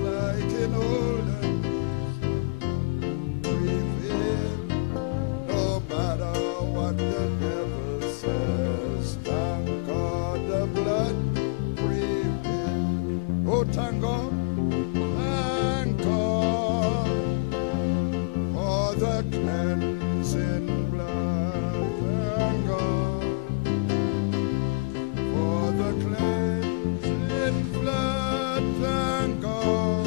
like in olden prevail, no matter what the devil says. Thank God the blood prevail. Oh, thank God. Thank God for the cleansing blood. Thank God for the cleansing blood. Thank God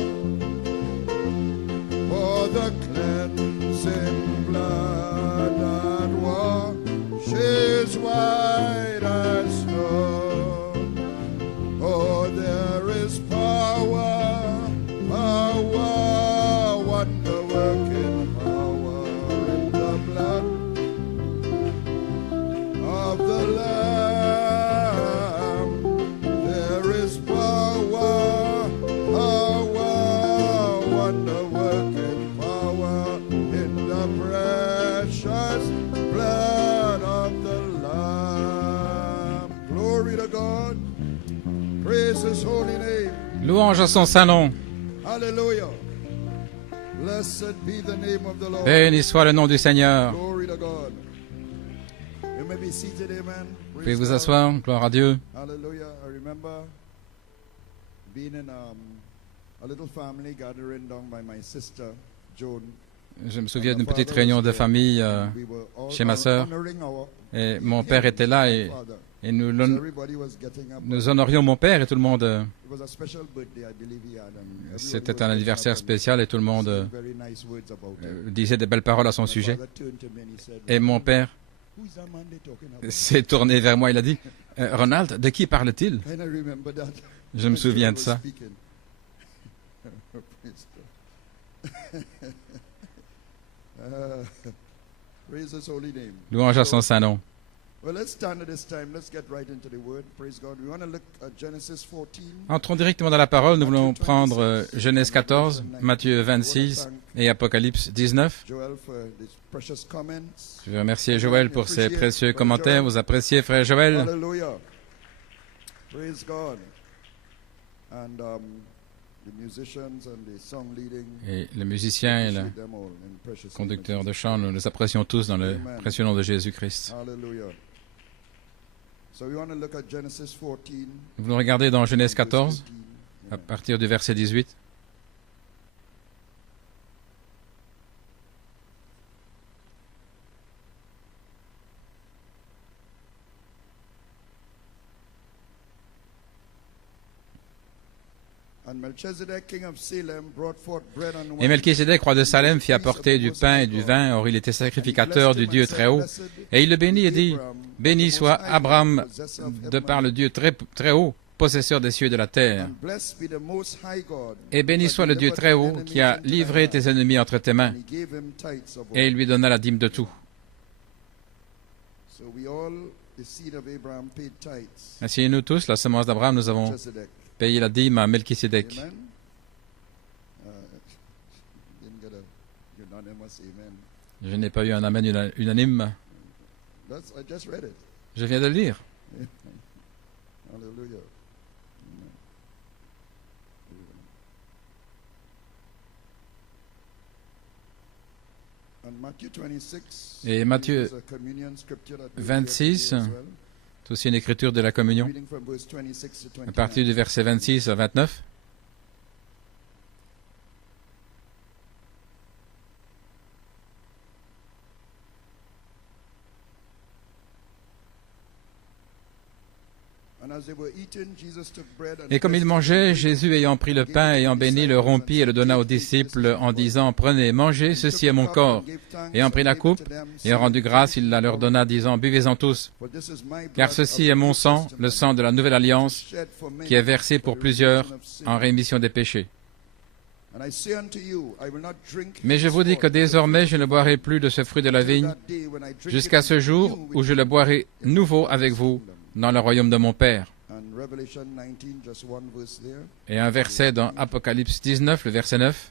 for the cleansing blood that washes white as snow. Oh, there is power, power, wonder-working power in the blood of the Lamb. There is power, power, wonder-working power in the precious blood of the Lamb. Glory to God. Praise His holy name. Louange à son saint nom. Hallelujah. Blessed be the name of the Lord. Béni soit le nom du Seigneur. Glory to God. You may be seated, amen. Vous pouvez Praise vous God. asseoir. Gloire à Dieu. Hallelujah. I remember being in a little family gathering down by my sister, Joan. Je me souviens d'une petite réunion de famille We were all chez ma sœur. honoring our Et mon père était là et father. nous, So everybody was getting up. nous honorions mon père et tout le monde. It was a special birthday, I believe he had. And everybody C'était was un getting anniversaire up and spécial et tout le monde saying very nice words about him. disait des belles paroles à son My sujet. father turned to me and he said, Et mon père "Who's that man they're talking about?" s'est tourné vers moi. Il a dit Ronald, de qui parle-t-il? And I remember that. Je me souviens de was ça. speaking. Praise God. Praise His holy name. Louange à son saint nom. Well, let's stand at this time. Let's get right into the word. Praise God. We want to look at Genesis 14. Entrons directement dans la parole. Nous voulons prendre Genèse 14, Matthieu 26 et Apocalypse 19. Joel for these precious comments. Je veux remercier Joël pour ses précieux commentaires. Vous appréciez, frère Joël? Hallelujah. Praise God. And the musicians and the song leading. Et le musicien et le appreciate them all in precious conducteur names. de chant, nous les apprécions tous dans le précieux nom de Jésus-Christ. Hallelujah. So we want to look at Genesis 14. Nous voulons regarder dans Genèse 14, verse 18. à partir du verset 18. And Melchizedek, king of Salem, brought forth bread and Et wine. Melchisédek, roi de Salem, fit apporter du pain et du vin, or il était sacrificateur du Dieu très haut. Et il le bénit et dit, béni soit Abraham de par le Dieu très haut, possesseur des cieux et de la terre. And blessed be the Most High God, Et béni soit le Dieu très haut, qui a livré tes ennemis entre tes mains, and he gave him tithes of et all. il lui donna la dîme de tout. So we all, the seed of Abraham, paid tithes. Ainsi nous tous, la semence d'Abraham, nous avons Melchizedek. payé la dîme à Melchisédek. Amen. Didn't get a unanimous amen. Je n'ai pas eu un amen unanime. I just read it. Je viens de le lire. Hallelujah. And Matthew 26 Et Matthieu is a communion scripture that we 26, read today as well. c'est aussi une écriture de la communion, Reading from verse 26 to à partir 29. du verset 26 à 29. And as they were eating, Jesus took bread and Et comme ils blessed it, mangeaient, Jésus ayant pris le pain, ayant béni, le rompit et le donna aux disciples en disant, prenez, mangez, ceci est mon corps. Ayant pris la coupe, ayant rendu grâce, il la leur donna, disant, buvez-en tous, car ceci est mon sang, le sang de la nouvelle alliance, qui est versé pour plusieurs en rémission des péchés. Mais je vous dis que désormais je ne boirai plus de ce fruit de la vigne, jusqu'à ce jour où je le boirai nouveau avec vous dans le royaume de mon Père. Et un verset dans Apocalypse 19, le verset 9.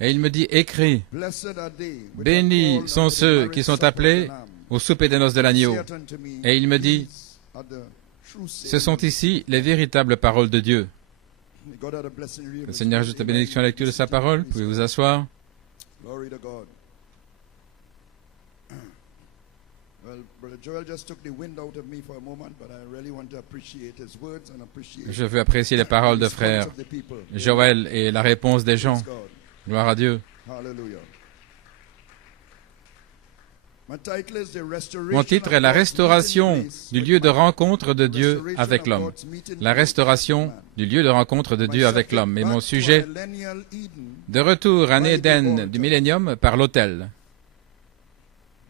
Et il me dit, écris, bénis sont ceux qui sont appelés au souper des noces de l'agneau. saith unto me, Et il me dit, These are the true ce sont ici les véritables paroles de Dieu. May God add a blessing to you. Le Seigneur ajoute la bénédiction à la lecture de sa parole. Pouvez vous asseoir. Glory to God. Well, Brother Joel just took the wind out of me for a moment, but I really want to appreciate his words and appreciate Je veux apprécier les paroles de the response frère of the people. Joël et la réponse des gens. Praise God. Gloire à Dieu. Hallelujah. My title is The Restoration Mon titre of est La God's restauration meeting place du with lieu de man. rencontre de Dieu Restoration avec of l'homme. God's meeting La place restauration with man. du lieu de rencontre de My Dieu avec subject, l'homme. Et back mon to sujet, a millennial Eden, de retour à un by the Éden altar. du millénium par l'autel.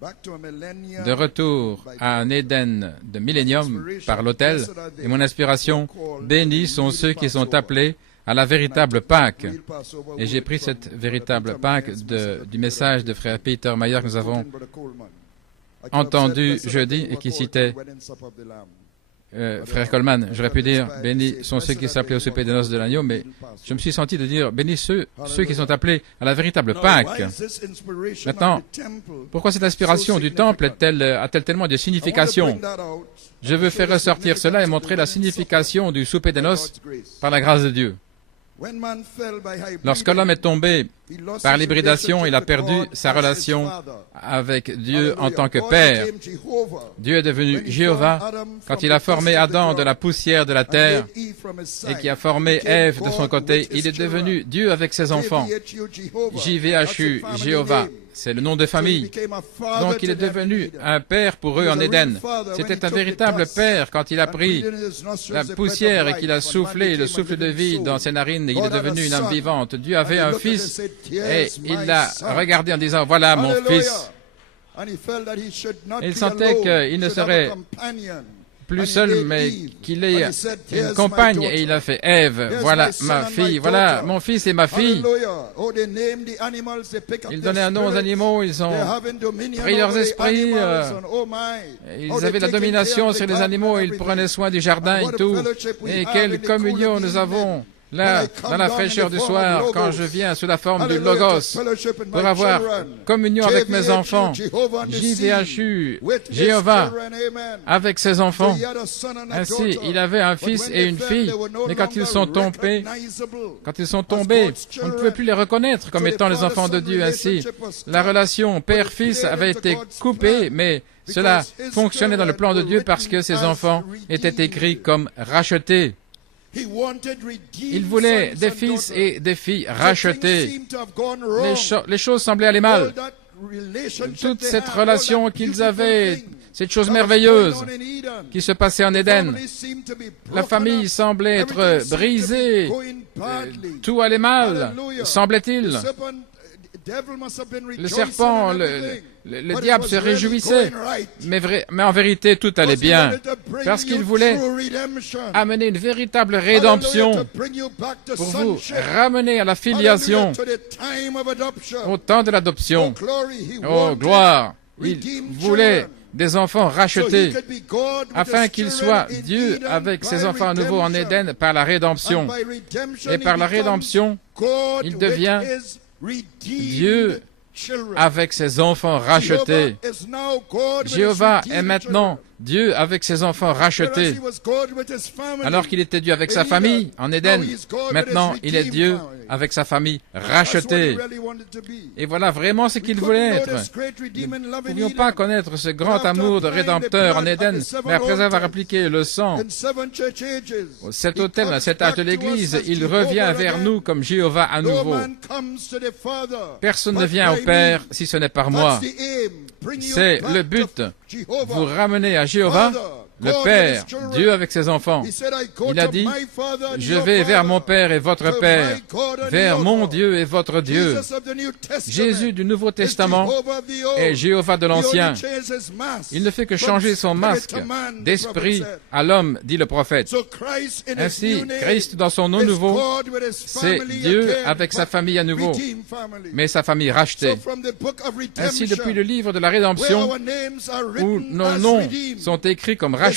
back to a millennial De retour à un Éden de millénium par l'autel. Et mon inspiration, bénis sont ceux qui sont appelés à la véritable Pâque. Et j'ai pris cette véritable Pâque du message de frère Peter Mayer que nous avons entendu jeudi et qui citait frère Coleman. J'aurais pu dire, bénis sont ceux qui sont appelés au souper des noces de l'agneau, mais je me suis senti de dire, bénis ceux qui sont appelés à la véritable Pâque. Maintenant, pourquoi cette inspiration du temple a-t-elle tellement de signification? Je veux faire ressortir cela et montrer la signification du souper des noces par la grâce de Dieu. Lorsque l'homme est tombé par l'hybridation, il a perdu sa relation avec Dieu en tant que Père. Dieu est devenu Jéhovah quand il a formé Adam de la poussière de la terre et qui a formé Ève de son côté. Il est devenu Dieu avec ses enfants. JVHU, Jéhovah, c'est le nom de famille. Donc il est devenu un père pour eux en Éden. C'était un véritable père quand il a pris la poussière et qu'il a soufflé le souffle de vie dans ses narines et il est devenu une âme vivante. Dieu avait un fils et il l'a regardé en disant, voilà mon fils. Il sentait qu'il ne serait plus seul, mais qu'il ait une compagne. Et il a fait, Ève, voilà ma fille, voilà mon fils et ma fille. Ils donnaient un nom aux animaux, ils ont pris leurs esprits, ils avaient la domination sur les animaux, ils prenaient soin du jardin et tout. Et quelle communion nous avons là, dans la fraîcheur du soir, quand je viens sous la forme du Logos, pour avoir communion avec mes enfants, JVHU, Jéhovah, avec ses enfants. Ainsi, il avait un fils et une fille, mais quand ils sont tombés, on ne pouvait plus les reconnaître comme étant les enfants de Dieu. Ainsi, la relation père-fils avait été coupée, mais cela fonctionnait dans le plan de Dieu parce que ses enfants étaient écrits comme rachetés. Il voulait des fils et des filles rachetés. Les choses semblaient aller mal. Toute cette relation qu'ils avaient, cette chose merveilleuse qui se passait en Éden, la famille semblait être brisée. Tout allait mal, semblait-il. Le serpent, le diable se réjouissait, mais en vérité tout allait bien, parce qu'il voulait amener une véritable rédemption pour vous ramener à la filiation au temps de l'adoption. Oh, gloire! Il voulait des enfants rachetés, afin qu'il soit Dieu avec ses enfants à nouveau en Éden par la rédemption. Et par la rédemption, il devient Dieu avec ses enfants rachetés. Jéhovah est maintenant Dieu avec ses enfants rachetés. Alors qu'il était Dieu avec sa famille en Éden, maintenant il est Dieu avec sa famille rachetée. Et voilà vraiment ce qu'il voulait être. Nous ne pouvions pas connaître ce grand amour de Rédempteur en Éden, mais après avoir appliqué le sang cet autel, cet acte de l'Église, il revient vers nous comme Jéhovah à nouveau. Personne ne vient au Père si ce n'est par moi. C'est le but. Vous ramenez à Jéhovah, le Père, Dieu avec ses enfants. Il a dit, je vais vers mon Père et votre Père, vers mon Dieu et votre Dieu. Jésus du Nouveau Testament est Jéhovah de l'Ancien. Il ne fait que changer son masque d'esprit à l'homme, dit le prophète. Ainsi, Christ dans son nom nouveau, c'est Dieu avec sa famille à nouveau, mais sa famille rachetée. Ainsi, depuis le livre de la rédemption, où nos noms sont écrits comme rachetés,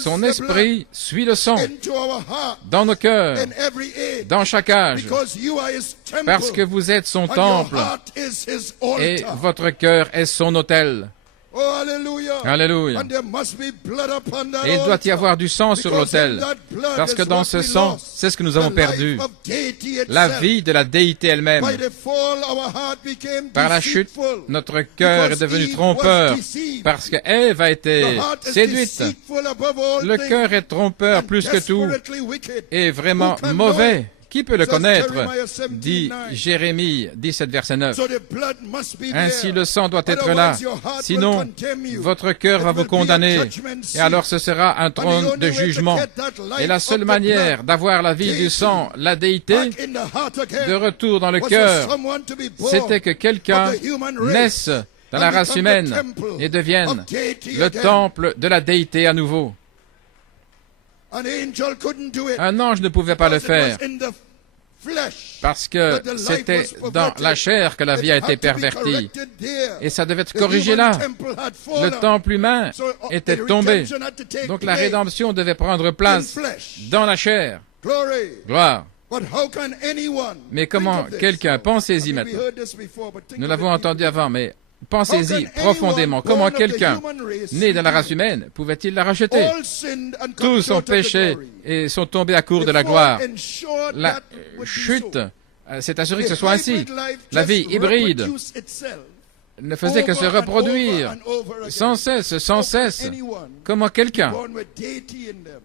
son esprit suit le sang dans nos cœurs, dans chaque âge, parce que vous êtes son temple et votre cœur est son autel. Oh, hallelujah. Alléluia. And there must be blood upon that Et il doit y altar. avoir du sang sur Because in l'autel, that blood parce que is dans what ce we sang, lost. c'est ce que nous avons The perdu, life of deity la itself. vie de la déité elle-même. By the fall, our heart became Par la chute, deceitful. notre cœur est Because devenu Eve trompeur, was deceived. parce que Ève a été The heart is séduite. deceitful above all Le things cœur est trompeur and plus que tout, desperately wicked. et vraiment Who can mauvais. know it? Qui peut le Says connaître? Jeremiah 17:9. Dit Jérémie 17, verset 9. So the blood must be Ainsi there. le sang doit être là, Otherwise, your heart will sinon condemn you. votre cœur va It vous will be a condamner, judgment seat. et alors ce sera un And the trône only de way to jugement. get that life Et la of seule the manière blood d'avoir la vie du sang, la déité, back in the heart again de retour dans le was cœur, for someone to be born c'était que quelqu'un of the human race naisse dans la and race become humaine the temple et devienne of deity le again. temple de la déité à nouveau. An angel couldn't do it Un ange ne pouvait pas le because it was faire, in the flesh parce que that the life c'était was dans perverted. la chair que la It vie a had été to be pervertie. corrected there. Et ça devait être The corrigé human là. temple had Le fallen. temple humain So, était the tombé. redemption had to take Donc la place rédemption devait prendre in place flesh. dans la chair. Glory. Gloire. But how can anyone Mais think comment of this? quelqu'un, pensez-y I mean, we maintenant. heard this before, but think Nous of l'avons it entendu deeply. avant, mais How pensez-y can profondément. anyone Comment born of the quelqu'un human race né dans la race redeem? humaine pouvait-il la racheter? All sinned and come Tous ont short of the péché glory. et sont tombés à court de The la fall gloire. ensured La that would be chute so. s'est assurée que The ce soit ainsi. hybrid life La vie just hybride reproduced itself ne faisait que se over and reproduire over and over again. sans cesse, sans How can cesse. anyone Comment quelqu'un born with deity in them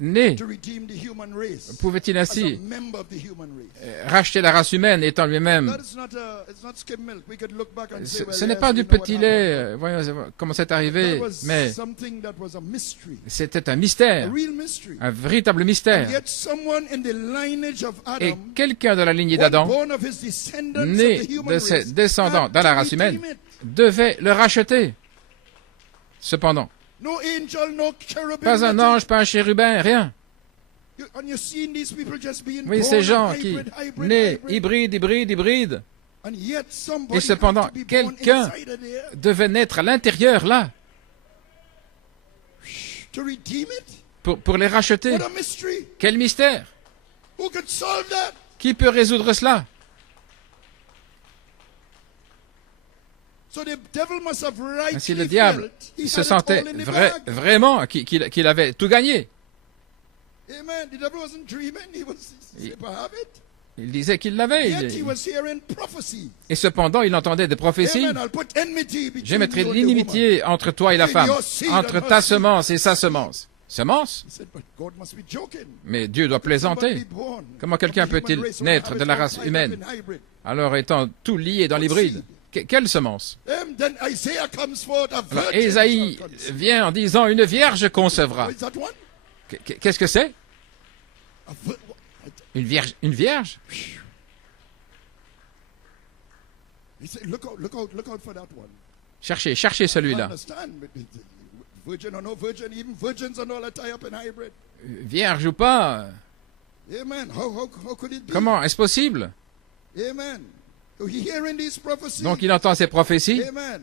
né to redeem the human race pouvait-il as a ainsi member of the human race? racheter la race humaine étant lui-même? That is not it's not skim milk. We could look back and say, well, Ce n'est yes, pas we du know what petit happened. lait, voyons comment c'est That arrivé, was mais something that was a mystery, c'était un a mystère, real mystery. un véritable mystère. Yet someone in the lineage of Et Adam, quelqu'un de la lignée one d'Adam, born of his descendants né of the human de ses race, descendants had dans la to race humaine, redeem it. devait le racheter. Cependant, No angel, no cherubim, pas un nothing. ange, pas un chérubin, rien. And you're seeing these people just being Oui, born ces gens and qui, hybrid, nés hybrid. hybrides, And yet somebody et cependant, had to be born quelqu'un inside of there devaient naître à l'intérieur, là, to redeem it. pour les racheter. What a mystery. Quel mystère! Who could solve that? Qui peut résoudre cela? So the devil must have Ainsi, rightly le diable felt he se had it sentait all in the bag. vraiment qu'il avait tout gagné. Amen. The devil wasn't dreaming. He was Il- super have it. Il disait qu'il l'avait. Yet he was hearing prophecy. Et cependant, il entendait des prophéties. Amen. I'll put enmity between Je mettrai you de and the woman. l'inimitié entre toi et la femme, entre ta semence et sa semence. Semence? He said, but God must be joking. Mais Dieu doit Somebody plaisanter. be born Comment of quelqu'un the human peut-il race, naître have de it la all race tied up humaine, in hybrid. alors étant tout lié dans l'hybride? Quelle semence? Then Isaiah comes forth, a Alors, virgin Ésaïe shall conceive. vient en disant, une vierge concevra. What is that one? Qu'est-ce que c'est? A vir- Une vierge? Une vierge? He said, look out for that one. Cherchez I celui-là. understand. But virgin or no virgin, even virgins and all are tied up in hybrid. Vierge ou pas? Amen. How could it be? Comment est-ce possible? Amen. So he hearing these prophecies. Donc il entend ces prophéties. Amen.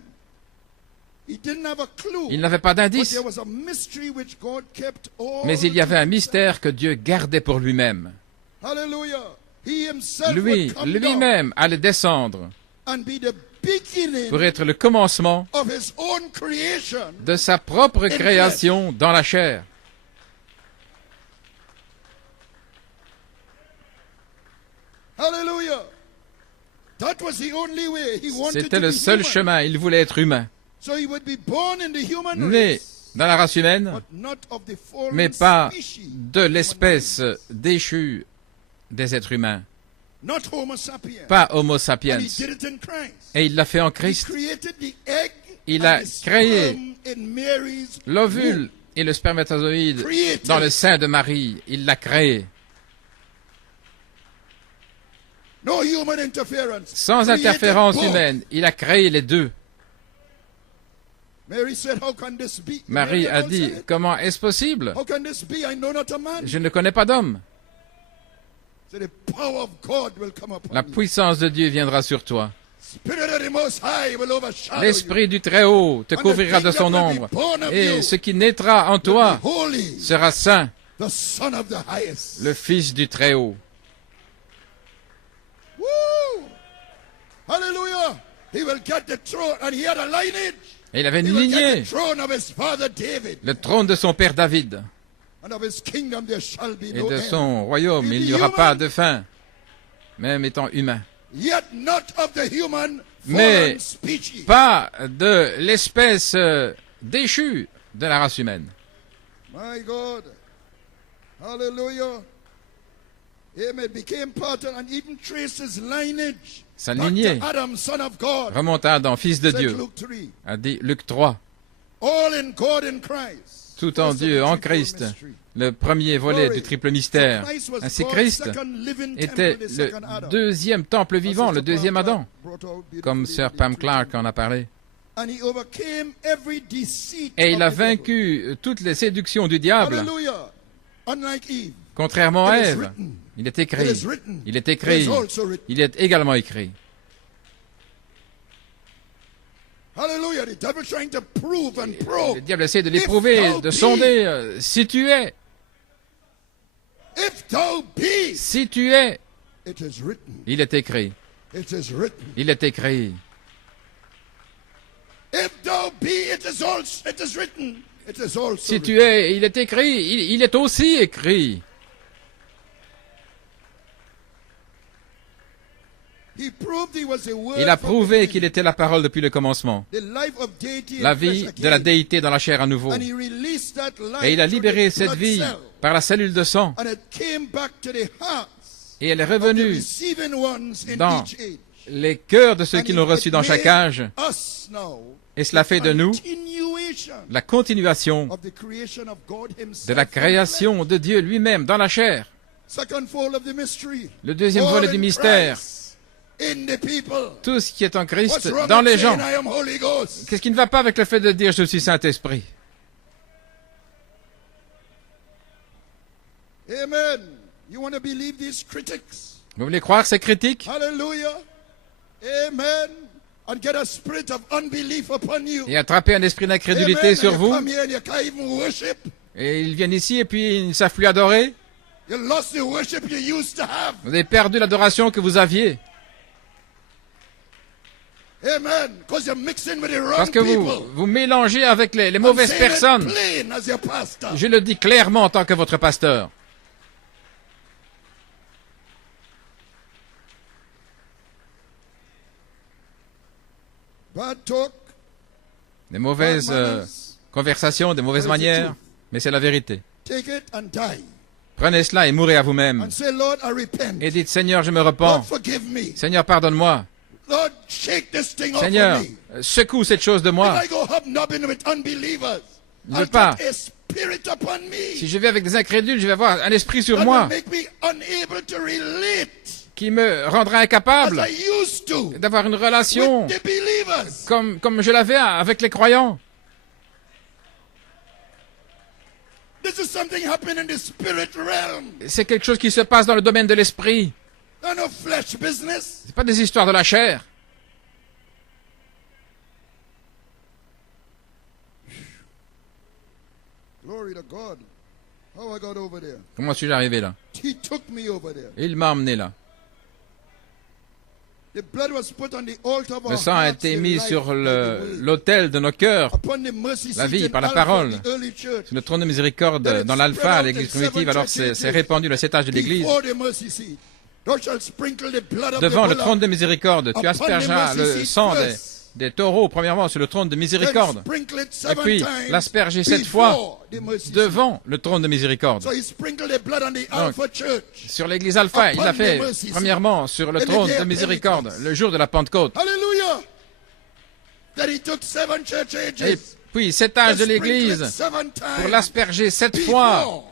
He didn't have a clue. Il n'avait pas But d'indice. there was a mystery which God kept all Mais il y avait to un mystère que Dieu gardait pour lui-même. himself. Hallelujah. He himself Lui, would come down lui-même allait descendre and be the beginning pour être le commencement of his own creation. de sa propre création dans la chair. Hallelujah. That was the only way. He wanted C'était to le be seul human. chemin. Il voulait être humain. So he would be born in the human Né race, dans la race humaine, but not of the fallen mais pas species de of l'espèce human beings. déchue des êtres humains. Not Homo sapiens. Pas Homo And sapiens. he did it in Christ. Et il l'a fait en He Christ. created the egg Il and a the créé sperm in Mary's l'ovule womb. et le spermatozoïde Created. dans le sein de Marie. Il l'a créé. No human interference. Sans Created interférence both. humaine. Il a créé les deux. Mary said, how can this be? Marie a Mary dit, said it. comment est-ce possible? How can this be? I know not a man. Je ne connais pas d'homme. So the power of God will come upon La you. puissance de Dieu viendra sur toi. Spirit of the Most High will overshadow you. L'Esprit du Très-Haut te couvrira de son ombre. Et ce qui naîtra en toi Holy, sera saint, the Son of the Highest. le Fils du Très-Haut. Woo! Hallelujah! He will get the throne, and he had a lineage. Et il avait He une will get lignée, the throne of his father David. le trône de son père David. And of his kingdom there shall be Et no de end. son royaume, il n'y aura pas de fin, même étant humain. Yet not of the human Mais fallen species. pas de l'espèce déchue de la race humaine. My God. Hallelujah. Amen. Became part of and even traced his lineage. Sa back lignée to Adam, son of God. remonte à Adam, fils de Said Dieu, Luke 3. a dit Luc 3. All in God in Christ. Tout en First of Dieu, the en triple Christ, mystery. le premier volet du triple mystère. So Christ was Ainsi God's Christ second living était temple, the le second Adam. deuxième temple vivant, le Sister deuxième Pam Adam, Clark brought out beautifully comme sœur the Pam three Clark things. en a parlé. And he overcame every deceit Et il of a the devil. vaincu toutes les séductions du diable. Hallelujah. Unlike Eve. Contrairement à It is Ève, written. il est It écrit, is written. il est It is écrit, also written. il est également écrit. Hallelujah. The devil trying to prove and probe. Le diable essaie de l'éprouver, de sonder. Si tu es, If thou be, si tu es, it is written. il est écrit, It is written. il est écrit. If thou be, it is written. It is also Si written. tu es, il est écrit, il est aussi écrit. He proved he was a word Il a from prouvé the qu'il était la parole depuis le commencement. the life of deity in La flesh vie again. de la déité dans la chair à nouveau. And he released that life Et il a through libéré the cette blood vie cell. par la cellule de sang. And it came back to the hearts Et elle est of the revenue receiving ones in dans each age. les cœurs de ceux And qui l'ont reçu it dans made chaque âge. us now Et cela fait de nous continuation la continuation of the creation of God himself de la in création de Dieu lui-même dans la chair. flesh. Second fold of the mystery. Le deuxième All volet in du mystère. Christ, in the people. Tout ce qui est en What's Christ wrong dans with les gens. saying I am Holy Ghost? Qu'est-ce qui ne va pas avec le fait de dire je suis Saint-Esprit? Amen. You want to believe these critics? Vous voulez croire ces critiques? Hallelujah. Amen. And get a spirit of unbelief upon you. Et attraper un esprit d'incrédulité Amen. sur And you vous? come here and you can't even worship. Et ils viennent ici et puis ils ne savent plus adorer? You lost the worship you used to have. Vous avez perdu l'adoration que vous aviez. Amen. Because you're mixing with the wrong Parce que people. vous mélangez avec les I'm mauvaises saying it personnes. plain as your pastor. Je le dis clairement en tant que votre pasteur. Bad talk, Des mauvaises bad manners, conversations, des mauvaises What is the manières, truth? mais c'est la vérité. take it and die. Prenez cela et mourrez à vous-même. And say, Lord, I repent. Et dites, Seigneur, je me Lord, repens. forgive me. Seigneur, pardonne-moi. Lord, shake this thing off Seigneur, of me. secoue cette chose de moi. If I go hobnobbing with unbelievers, Ne I'll pas. get a spirit upon me. Si je vais avec des incrédules, je vais avoir un esprit sur that will moi make me unable to relate qui me rendra as incapable I used to d'avoir une relation with the believers. comme je l'avais avec les croyants. This is something happening in the spirit realm. C'est quelque chose qui se passe dans le domaine de l'esprit. Not no flesh business. C'est pas des histoires de la chair. Glory to God. How I got over there. Comment suis-je arrivé là? He took me over there. Il m'a emmené là. The blood was put on the altar of our Le sang a hearts, été the mis life sur by the word. l'autel de nos cœurs, Upon the mercy la seat vie in par la Alpha, parole. the early church. sur le trône de miséricorde dans l'alpha à l'église primitive. Alors c'est répandu le 7 âges de l'église. Before the mercy seat, thou shalt sprinkle the blood of Devant the le trône bullock. de miséricorde, tu aspergeras le sang des taureaux, premièrement, sur le trône de miséricorde. Then sprinkle it Et 7 puis times l'asperger 7 before fois the mercy seat. devant le trône de miséricorde. So he sprinkled the blood on the Alpha church. Sur l'église alpha, il l'a fait premièrement sur le trône de miséricorde, le jour de la Pentecôte. Hallelujah. Then he took 7 church Et ages. puis 7 âges de and sprinkled it l'église 7 pour times l'asperger 7 fois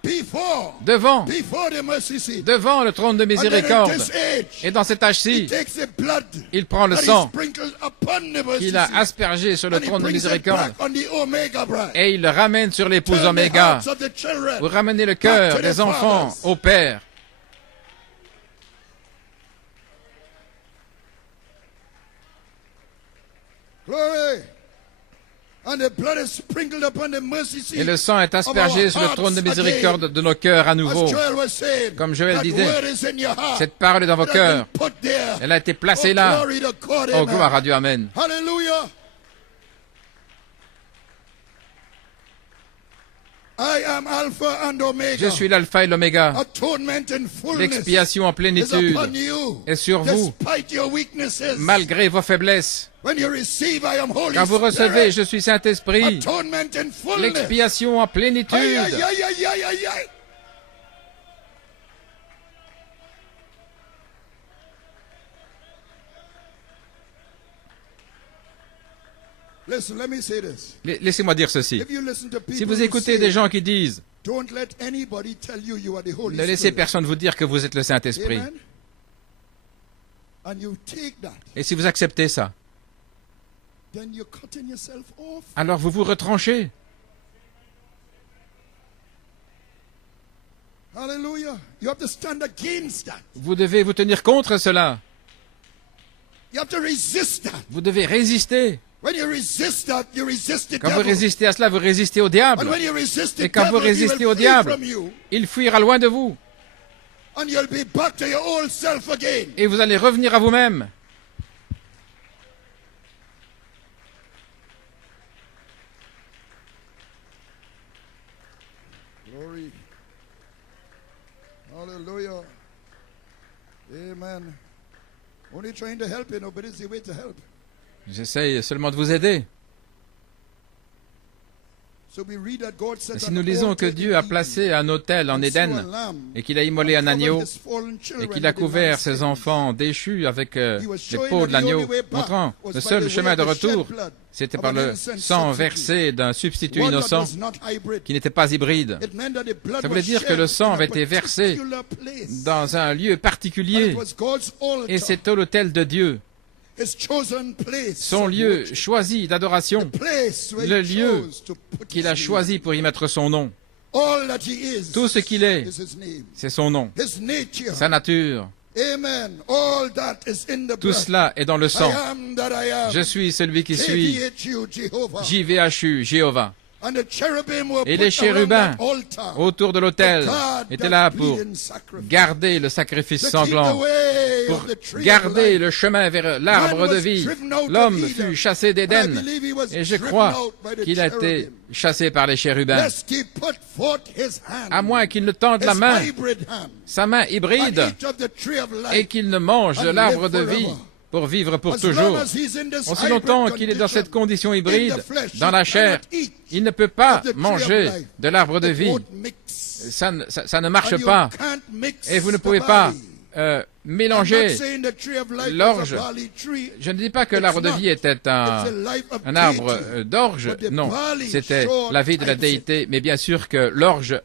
before devant the mercy seat. devant le trône de And then at miséricorde. this age, Et dans cet he âge-ci, takes the blood il prend le that he sang sprinkled upon the mercy qu'il a seat, aspergé sur le and he trône de brings it miséricorde back on the Omega bride. et il le ramène sur l'épouse Turn the Oméga. hearts of the children. Vous ramenez le cœur Back to des the enfants fathers. au Père. Glory. And the blood is sprinkled upon the mercy seat. Et le sang est aspergé sur le trône de miséricorde de nos cœurs à nouveau. As Joel was saying, Comme Joël that disait, word is in your heart. cette parole est dans vos It has cœurs. been put there. Elle a été placée Oh, là. glory to God, Oh, amen. gloire à Dieu, Amen. Hallelujah. am Alpha and Omega. Je suis l'alpha et l'oméga. Atonement and fullness L'expiation en is plénitude upon you. est sur vous, Despite your weaknesses. malgré vos faiblesses. When you receive, I am Holy Quand vous recevez, Spirit. je suis Saint-Esprit. Atonement and fullness. L'expiation en plénitude. Aïe, aïe, aïe, aïe, aïe, aïe, aïe. Listen, let me say this. Laissez-moi dire ceci. If you listen to Si people vous who écoutez say, des gens qui disent, don't let anybody tell you you are the Holy ne laissez Spirit. personne vous dire que vous êtes le Saint-Esprit. Amen. And you take that, Et si vous acceptez ça, then you're cutting yourself off. alors vous vous retranchez. Hallelujah. You have to stand against that. Vous devez vous tenir contre cela. You have to resist that. Vous devez résister. When you resist that, you resist the Quand vous devil. résistez à cela, vous résistez au And diable. when you resist the Et quand vous devil, he résistez will au flee diable, from you. il fuira loin de vous. And you'll be back to your old self again. Et vous allez revenir à vous-même. Glory. Hallelujah. Amen. Only trying to help you, but it's the way to help. J'essaye seulement de vous aider. So we read that God set Si an nous lisons que altar Dieu in a Eden, placé un autel en and Éden slew a lamb, et qu'il a immolé and un covered agneau his fallen et children qu'il a with the couvert lamb's ses skins. enfants déchus avec He was les showing peaux that de the l'agneau, only way back montrant was le by seul the chemin way de of the shed retour, blood c'était of par an le innocent sang substitute. versé d'un substitut One that innocent was not hybrid. qui n'était pas hybride. It meant that the blood Ça voulait was dire que le shed sang in a avait été versé particular place. dans un lieu And particulier it was God's altar, et c'était l'autel de Dieu, his chosen place son of lieu worship. choisi d'adoration, Place where le he lieu chose to put qu'il his a name. choisi pour y mettre son nom. All that he is Tout ce qu'il est, is his name. c'est son nom, His nature. sa nature. Amen. All that is in the Tout blood. cela est dans le I sang. am that I am. Je suis celui qui suis, KVHU, Jehovah. JVHU, Jéhovah. And the cherubim were Et put les chérubins around that altar autour de l'autel to guard étaient that là pour bleeding sacrifice. garder le sacrifice To keep sanglant, the way pour of the tree of garder life. le chemin vers l'arbre Man de was vie. driven out of L'homme Eden. fut chassé And I d'Éden believe he was et je driven crois out by the qu'il a été cherubim. chassé par les chérubins, Lest he put forth his hand, à moins qu'il ne tende la his main, hybrid hand, sa main and hybride, eat of the tree of life. et qu'il ne mange de and l'arbre de live vie forever. pour vivre pour As long toujours. as he's in this Aussi hybrid longtemps qu'il est dans cette condition hybride, in the flesh, dans la he chair, cannot eat il ne peut pas of the tree of manger life. de l'arbre de It vie. won't mix. Ça ne marche And you pas. can't mix Et vous ne the pouvez pas barley. I'm mélanger. not saying the tree of life l'orge. was a barley tree. Je ne dis pas que It's l'arbre de not. vie était It's a life of un arbre deity. d'orge. But the Non, barley c'était sure la vie de la types it. déité. Mais bien sûr que l'orge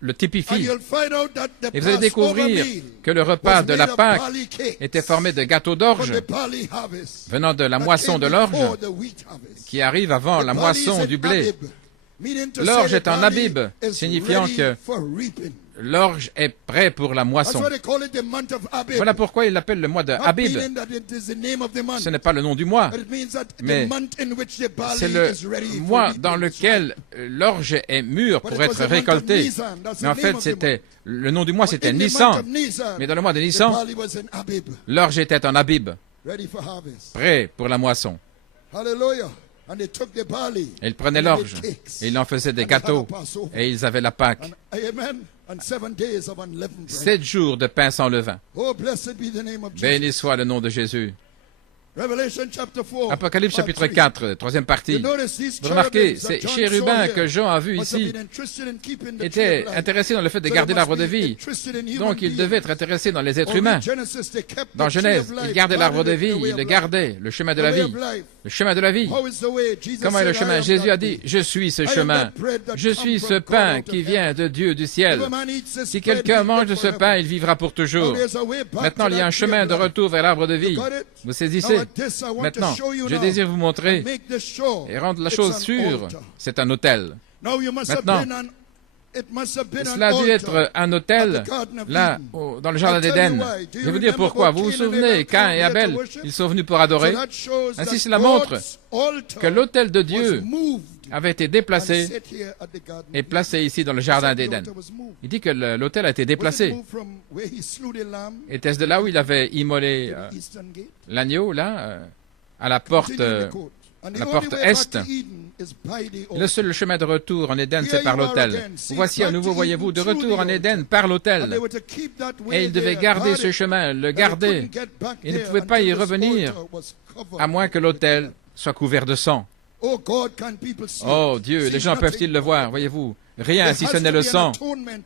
le And typifie. you'll find out that the Et vous allez Passover découvrir meal que le repas was de made la of Pâque barley cakes était formé de gâteaux from d'orge the barley harvest venant de la that moisson came de l'orge before the wheat harvest. qui arrive avant The la barley is moisson an du blé. abib, meaning to L'orge say the est un barley abib, is signifiant ready que for reaping. l'orge est prêt pour la That's moisson. why they call it the month of Abib. Voilà pourquoi il l'appelle le mois de Not Abib. meaning that it is the name of the month, Ce n'est pas le nom du mois, but it means that mais the month in which the barley c'est le is ready for mois reaping. dans lequel l'orge est mûr But pour it was être the month of récolté. Nisan. That's Mais en the fait, name of the c'était month. le nom du mois, But c'était in the month Nissan. of Nisan, Mais dans le mois de the Nissan, barley was an Abib, l'orge était en Abib, ready for harvest. prêt pour la moisson. Hallelujah. And they took the barley. Et ils prenaient and they l'orge made cakes. et ils en faisaient des And they had a gâteaux Passover. et ils avaient la Pâque. And, amen. And 7 days of unleavened bread. 7 jours de pain sans levain. Oh, blessed be the name of Jesus. Béni soit le nom de Jésus. Revelation chapter 4. Apocalypse part chapitre 3. 4, troisième partie. You notice these Vous remarquez, cherubims ces that John chérubins saw que here Jean a vus must have ici been interested in keeping the tree étaient of life. intéressés dans le fait de So garder they l'arbre must de be vie. interested in human Donc ils beings. devaient être intéressés dans les êtres Only humains. Genesis, they kept Dans the tree Genèse, of life, ils gardaient l'arbre de guarded vie, it, the way ils le of gardaient, le chemin de life. la The way vie. of life. Le chemin de la vie. How is the way? Jesus Comment est le said, chemin? I am Jésus that a dit, way. je suis ce I am chemin. that bread that Je come suis ce from God pain out of qui heaven. vient de Dieu du ciel. If a man eats this Si bread, quelqu'un he'll mange live de ce forever. pain, il vivra pour toujours. Now there's a way back Maintenant, to il y a that un tree chemin of de life. retour vers l'arbre de vie. You got it? Vous Now saisissez? at this, I want Maintenant, to show you je now désire vous montrer and make this sure. et rendre la It's chose an sûre. altar. C'est un autel. Now you must have Maintenant, been an- it must have been Cela a an dû altar être un at autel the Garden of là, Eden. dans le jardin I'll tell d'Éden. you why. Do Je you vais vous dire remember pourquoi. how Vous vous Cain and souvenez, Abel Cain came et here to Abel, worship? ils sont venus pour So adorer. that shows Ainsi, that cela montre God's altar que l'autel de was Dieu moved avait été and déplacé set here at the Garden et of placé ici dans le Eden. jardin Said the d'Éden. altar was moved. Il dit que l'autel a été Was it déplacé. moved from where he slew the lamb Était-ce de là où il avait immolé to the eastern gate? l'agneau, là, à la porte Continue the quote. la porte est. Le seul chemin de retour en Éden, c'est par l'autel. Voici à nouveau, voyez-vous, de retour en Éden par l'autel. Et ils devaient garder ce chemin, le garder. Ils ne pouvaient pas y revenir, à moins que l'autel soit couvert de sang. Oh Dieu, les gens peuvent-ils le voir, voyez-vous? Rien si ce n'est le sang.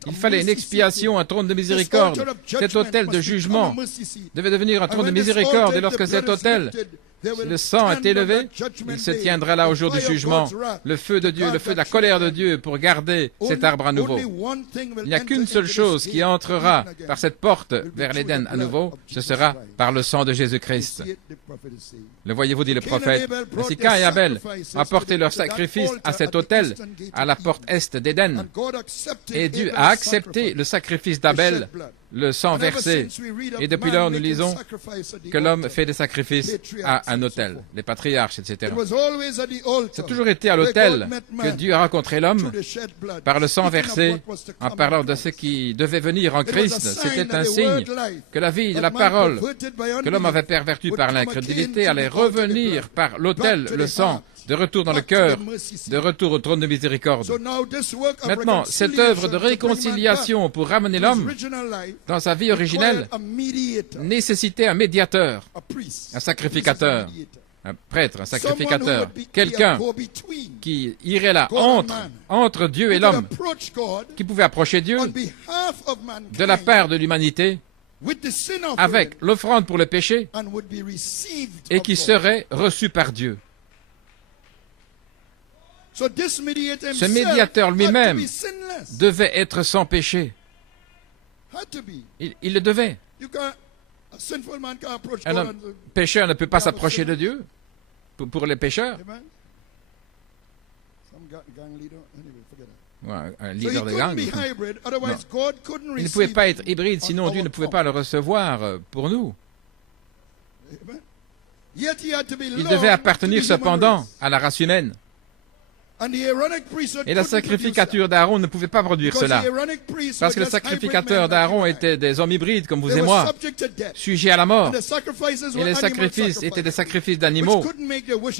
Il fallait une expiation, un trône de miséricorde. Cet autel de jugement devait devenir un trône de miséricorde. Et lorsque cet autel, le sang est élevé, il se tiendra là au jour du jugement. Le feu de Dieu, le feu de la colère de Dieu pour garder cet arbre à nouveau. Il n'y a qu'une seule chose qui entrera par cette porte vers l'Éden à nouveau, ce sera par le sang de Jésus-Christ. Le voyez-vous, dit le prophète. Ainsi Caïn et Abel apportaient leur sacrifice à cet autel, à la porte est d'Éden. Et Dieu a accepté le sacrifice d'Abel, le sang versé. Et depuis lors, nous lisons que l'homme fait des sacrifices à un autel, les patriarches, etc. C'est toujours été à l'autel que Dieu a rencontré l'homme par le sang versé, en parlant de ce qui devait venir en Christ. C'était un signe que la vie de la parole que l'homme avait pervertie par l'incrédulité allait revenir par l'autel, le sang, de retour dans le cœur, de retour au trône de miséricorde. Maintenant, cette œuvre de réconciliation pour ramener l'homme dans sa vie originelle nécessitait un médiateur, un sacrificateur, un prêtre, un sacrificateur, quelqu'un qui irait là entre Dieu et l'homme, qui pouvait approcher Dieu de la part de l'humanité avec l'offrande pour le péché et qui serait reçu par Dieu. Ce médiateur lui-même devait être sans péché. Il le devait. Un homme pécheur ne peut pas s'approcher de Dieu pour les pécheurs. Un leader de gang. Non. Il ne pouvait pas être hybride, sinon Dieu ne pouvait pas le recevoir pour nous. Il devait appartenir cependant à la race humaine. Et la sacrificature d'Aaron ne pouvait pas produire cela, parce que les sacrificateurs d'Aaron étaient des hommes hybrides comme vous et moi, sujets à la mort. Et les sacrifices étaient des sacrifices d'animaux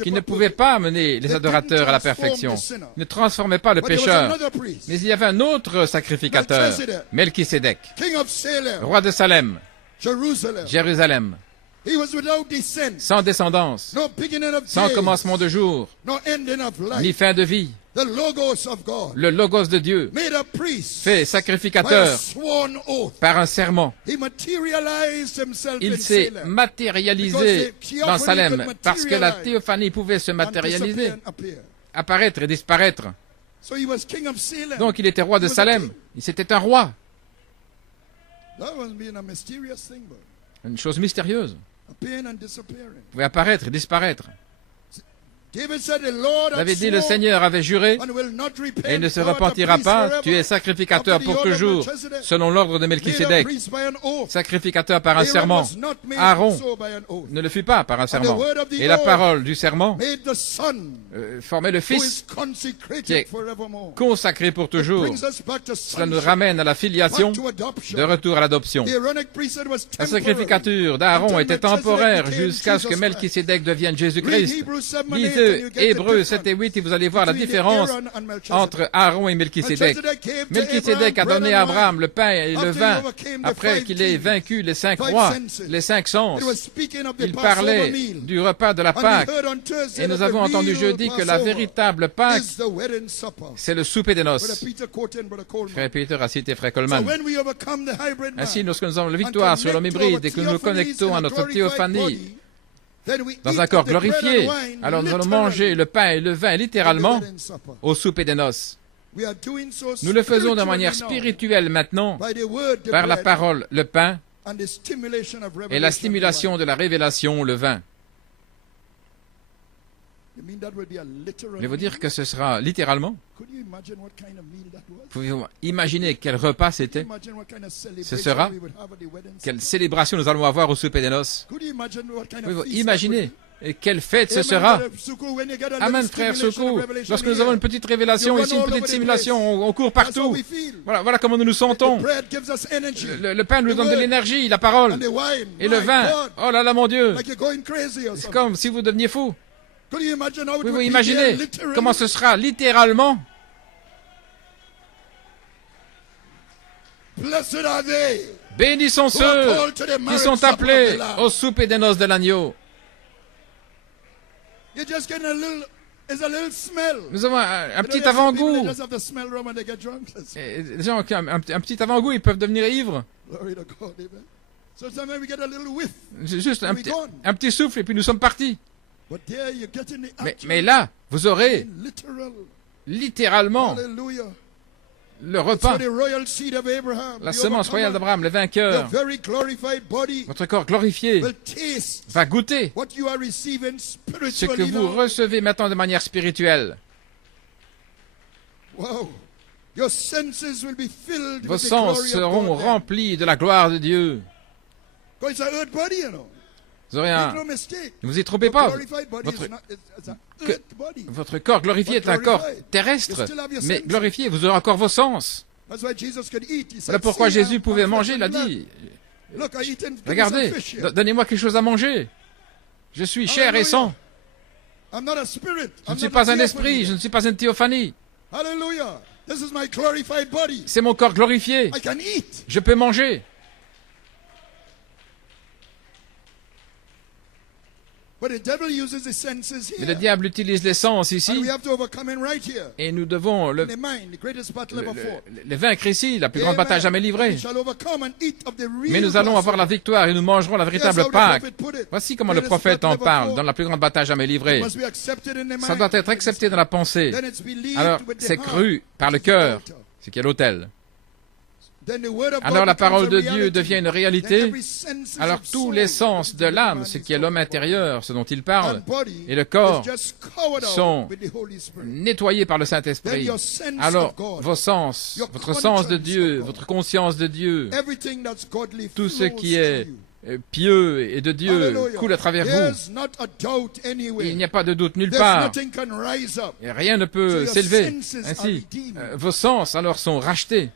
qui ne pouvaient pas amener les adorateurs à la perfection, ne transformaient pas le pécheur. Mais il y avait un autre sacrificateur, Melchisédek, roi de Salem, Jérusalem, sans descendance, sans commencement de jour, ni fin de vie. Le Logos de Dieu fait sacrificateur par un serment. Il s'est matérialisé dans Salem parce que la théophanie pouvait se matérialiser, apparaître et disparaître. Donc il était roi de Salem. C'était un roi. Une chose mystérieuse. Il pouvait apparaître et disparaître. David dit, le Seigneur avait juré et il ne se repentira pas. Tu es sacrificateur pour toujours, selon l'ordre de Melchisédek. Sacrificateur par un serment. Aaron ne le fut pas par un serment. Et la parole du serment formait le Fils qui est consacré pour toujours. Cela nous ramène à la filiation, de retour à l'adoption. La sacrificature d'Aaron était temporaire jusqu'à ce que Melchisédek devienne Jésus-Christ. Lisez Hébreux 7 et 8 et vous allez voir la différence entre Aaron et Melchisédek. Melchisédek a donné à Abraham le pain et le vin après qu'il ait vaincu les 5 rois, les 5 sens. Il parlait du repas de la Pâque. Et nous avons entendu jeudi que la véritable Pâque, c'est le souper des noces. Frère Peter a cité Frère Coleman. Ainsi, lorsque nous avons la victoire sur l'homme hybride et que nous nous connectons à notre théophanie, dans un corps glorifié, alors nous allons manger le pain et le vin littéralement au souper des noces. Nous le faisons de manière spirituelle maintenant par la parole, le pain, et la stimulation de la révélation, le vin. Voulez-vous dire que ce sera littéralement? Pouvez-vous imaginer quel repas c'était? Ce sera? Quelle célébration nous allons avoir au souper des noces? Pouvez-vous imaginer quelle fête ce sera? Amen, frère Soukou. Lorsque nous avons une petite révélation, ici une petite simulation, on court partout. Voilà comment nous nous sentons. Le pain nous donne de l'énergie, la parole. Et le vin, oh là là mon Dieu, c'est comme si vous deveniez fou. Could you imagine how it Pouvez-vous would be imaginer there, literally? comment ce sera littéralement? Blessed are they Bénissons who are ceux called to the qui marriage sont supper of appelés the Lamb. au souper des noces de l'agneau. You're just getting a little smell. Nous avons un You know, petit there's some people avant-goût. that just have to smell rum when they get drunk. Et des gens qui ont un petit avant-goût, ils peuvent devenir ivres. Glory to God, amen. So sometimes we get a little whiff. Juste And we gone. un petit souffle et puis nous sommes partis. But there you're getting the Mais là, vous aurez literal. littéralement Hallelujah. le So repas, the royal seed of Abraham, la the semence royale overcomer, d'Abraham, le the vainqueur. very glorified body Votre corps glorifié will taste va goûter what you are receiving ce spiritually que vous now. recevez maintenant de manière spirituelle. Wow. Your senses will be filled Vos with the sens glory seront of God. remplis de la gloire de Dieu. Because it's a earth body, you know. Vous aurez Make no un... mistake. Ne vous y trompez Your pas. glorified body Votre- is not, it's a que- earth body. Votre corps glorifié est un corps terrestre, mais glorifié, vous aurez encore vos sens. That's why Jesus could eat. He Voilà said, pourquoi "See, Jésus I'm pouvait flesh manger, and il a blood. dit, Look, I eat and give me some regardez, fish here. donnez-moi quelque chose à manger. Je suis chair et sang. I'm not a spirit. Je I'm ne suis not pas a un esprit, theophany. je ne suis pas une théophanie. Hallelujah. This is my glorified body. C'est mon corps glorifié. I can eat. Je peux manger. But the devil uses the senses Mais le here. diable utilise les sens And ici, we have to overcome him right here. et nous devons In the mind, the greatest battle ever fought. le vaincre ici, la plus grande bataille jamais We livrée. shall overcome and eat of the real Mais nous allons avoir la Passover. victoire et nous mangerons la Here's véritable how the Pâque. prophet put it. Voici comment le Greatest prophète battle en ever parle fought. dans la plus grande bataille jamais livrée. Must be accepted in the Ça mind. doit être accepté dans la pensée. Then it's believed Alors, with the c'est heart. cru par le It's the cœur, altar. ce qui est l'autel. Then the word of God Alors la becomes parole a de Dieu reality. devient une Then réalité. every sense Alors of tous soul, les sens de l'âme, man ce is qui est l'homme talking about, intérieur, ce dont il parle, and body et le corps is just covered out sont with the Holy Spirit. nettoyés par le Then Saint-Esprit. your sense Alors of God, vos sens, your votre sens de conscience Dieu, of God, votre conscience de Dieu, everything that's godly tout ce flows qui est through you. pieux et de Dieu Hallelujah. coule à travers vous. There's not a doubt anywhere. Il n'y a pas de doute nulle There's part. nothing can rise up. Et rien ne So peut your s'élever. senses are Ainsi, redeemed. vos sens alors sont rachetés.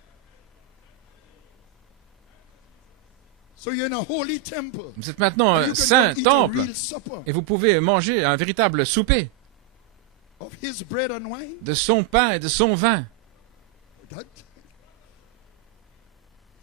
So you're in a holy temple. Vous êtes maintenant And un you can saint now eat temple a real supper et vous pouvez manger un véritable souper of his bread and wine. de son pain et de son vin. That-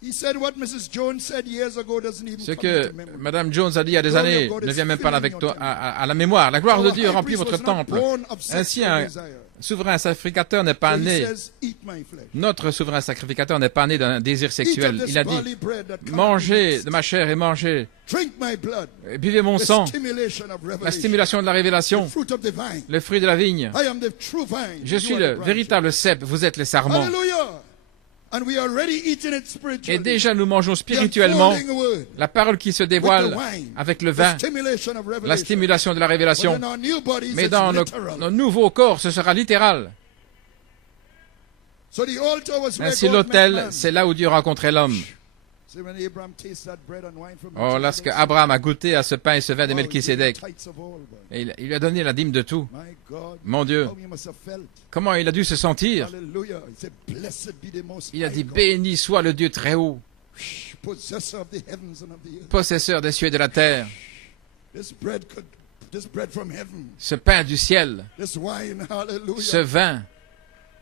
He said what Mrs. Jones said years ago doesn't even Ce come que into memory. Mme Jones a dit il y a des Glory of années God ne is vient même pas filling your à la mémoire. La gloire de Our Dieu high remplit priest votre was not temple. born of Ainsi, sexual un desire. souverain sacrificateur n'est pas So he né. says, eat my flesh. Notre souverain sacrificateur n'est pas né d'un désir Eat sexuel. of this Il a dit, barley bread that can't mangez be de mixed. ma chair et mangez, Drink my blood. et buvez mon The sang, stimulation of la revelation. stimulation de la The révélation, fruit of the vine. le fruit de la vigne. I am the true vine. Je You suis are le the branches. véritable cep, vous êtes les sarments. Hallelujah. And we are already eating it spiritually. Et déjà nous mangeons The spirituellement unfolding word la parole qui se with the dévoile wine. avec le The vin, stimulation of la revelation. stimulation de la But révélation. in our new bodies, Mais it's dans literal. nos nouveaux corps, ce sera littéral. So the altar was where Ainsi God met l'autel, man. c'est là où Dieu rencontrait l'homme. See, when Abraham tasted that bread and wine from Oh, lorsque Melchizedek, Abraham a goûté à ce pain et ce vin de wow, he gave Melchisédek, tithes of all, boy. et il lui a donné la dîme de tout. My God, Mon Dieu, how he must have felt. comment il a dû se sentir? Hallelujah. He said, blessed be the most Il a high dit, God, béni soit le Dieu très haut, possessor of the heavens and of the earth. possesseur des cieux et de la terre. This bread from heaven, Ce pain du ciel, this wine, hallelujah. ce vin.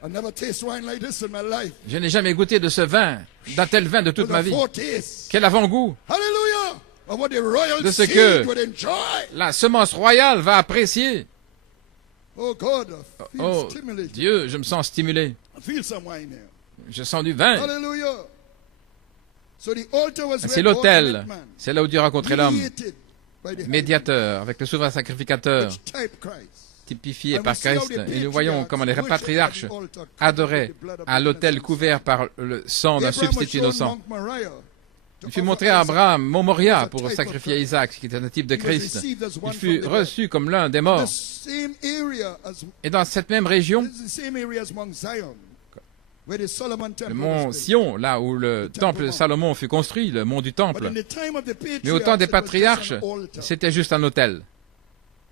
I never taste wine like this in my life. Je n'ai jamais goûté de ce vin, d'un tel vin de toute ma With a vie. foretaste. Quel avant-goût Hallelujah. Of what the royal de ce seed que would enjoy. la semence royale va apprécier. Oh God, I feel Oh stimulated. Dieu, je me sens stimulé. I feel some wine here. Je sens du vin. Hallelujah. So the altar was C'est where God l'autel. met man, C'est là où Dieu rencontrait l'homme. mediated by the high Médiateur, avec le souverain sacrificateur, priest, which type Christ. typifié And par we see how Christ. the Et nous patriarchs voyons comment les worship patriarches at the altar covered adoraient with the blood of à the l'autel innocent. couvert par le sang d'un Abraham was substitut shown innocent. Mount Moriah to Il fut offer montré à Isaac. Abraham, Mont Moria, It's a pour type of sacrifier Christ. Isaac, qui est un type de He was Christ. received as one Il from fut the dead. reçu comme l'un des The morts. same area as Et dans cette même région, this is the same area as Mount Zion, where the Solomon le temple mont was built. Sion, là où le temple de Salomon fut construit, le mont du But temple. in the time of the Mais au temps patriarchs, des it was just patriarches, an altar. c'était juste un autel.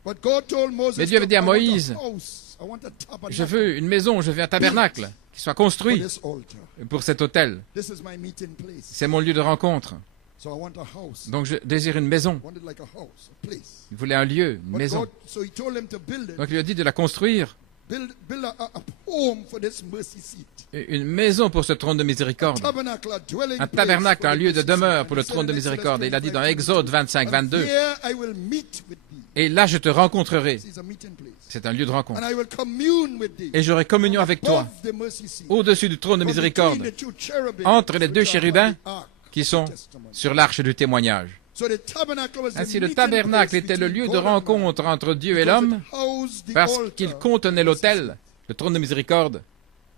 But God told Moses, Mais Dieu avait dit à "I want a Moïse, house, I want a tabernacle Je veux une maison, je veux un tabernacle qui soit for construit this altar. pour cet autel. This is my meeting place." C'est mon lieu de rencontre. So I want a house. Donc je désire une maison. I wanted like a house, a place. Il voulait un lieu, une But maison. God, so he told him to build it. Donc il lui a dit de la construire. Build a home for this mercy seat. Une maison pour ce trône de miséricorde. Tabernacle, a dwelling Un place tabernacle, for un the lieu de mercy seat. demeure And pour he le said trône in de Exodus miséricorde. Et il a dit dans 25, Exode 25, and 22, here I will meet with thee. et là je te rencontrerai. It's a meeting place. C'est un lieu de rencontre. And I will commune with thee. Et j'aurai communion avec toi, Above the mercy seat. au-dessus du trône de From miséricorde, between the two cherubim, entre les deux which are chérubins on the ark qui of the sont testimony. sur l'arche du témoignage. So the tabernacle was the Ainsi, le meeting tabernacle place était le between lieu de God and man, rencontre entre Dieu et because l'homme, it housed the parce altar, qu'il contenait l'autel, le trône de miséricorde,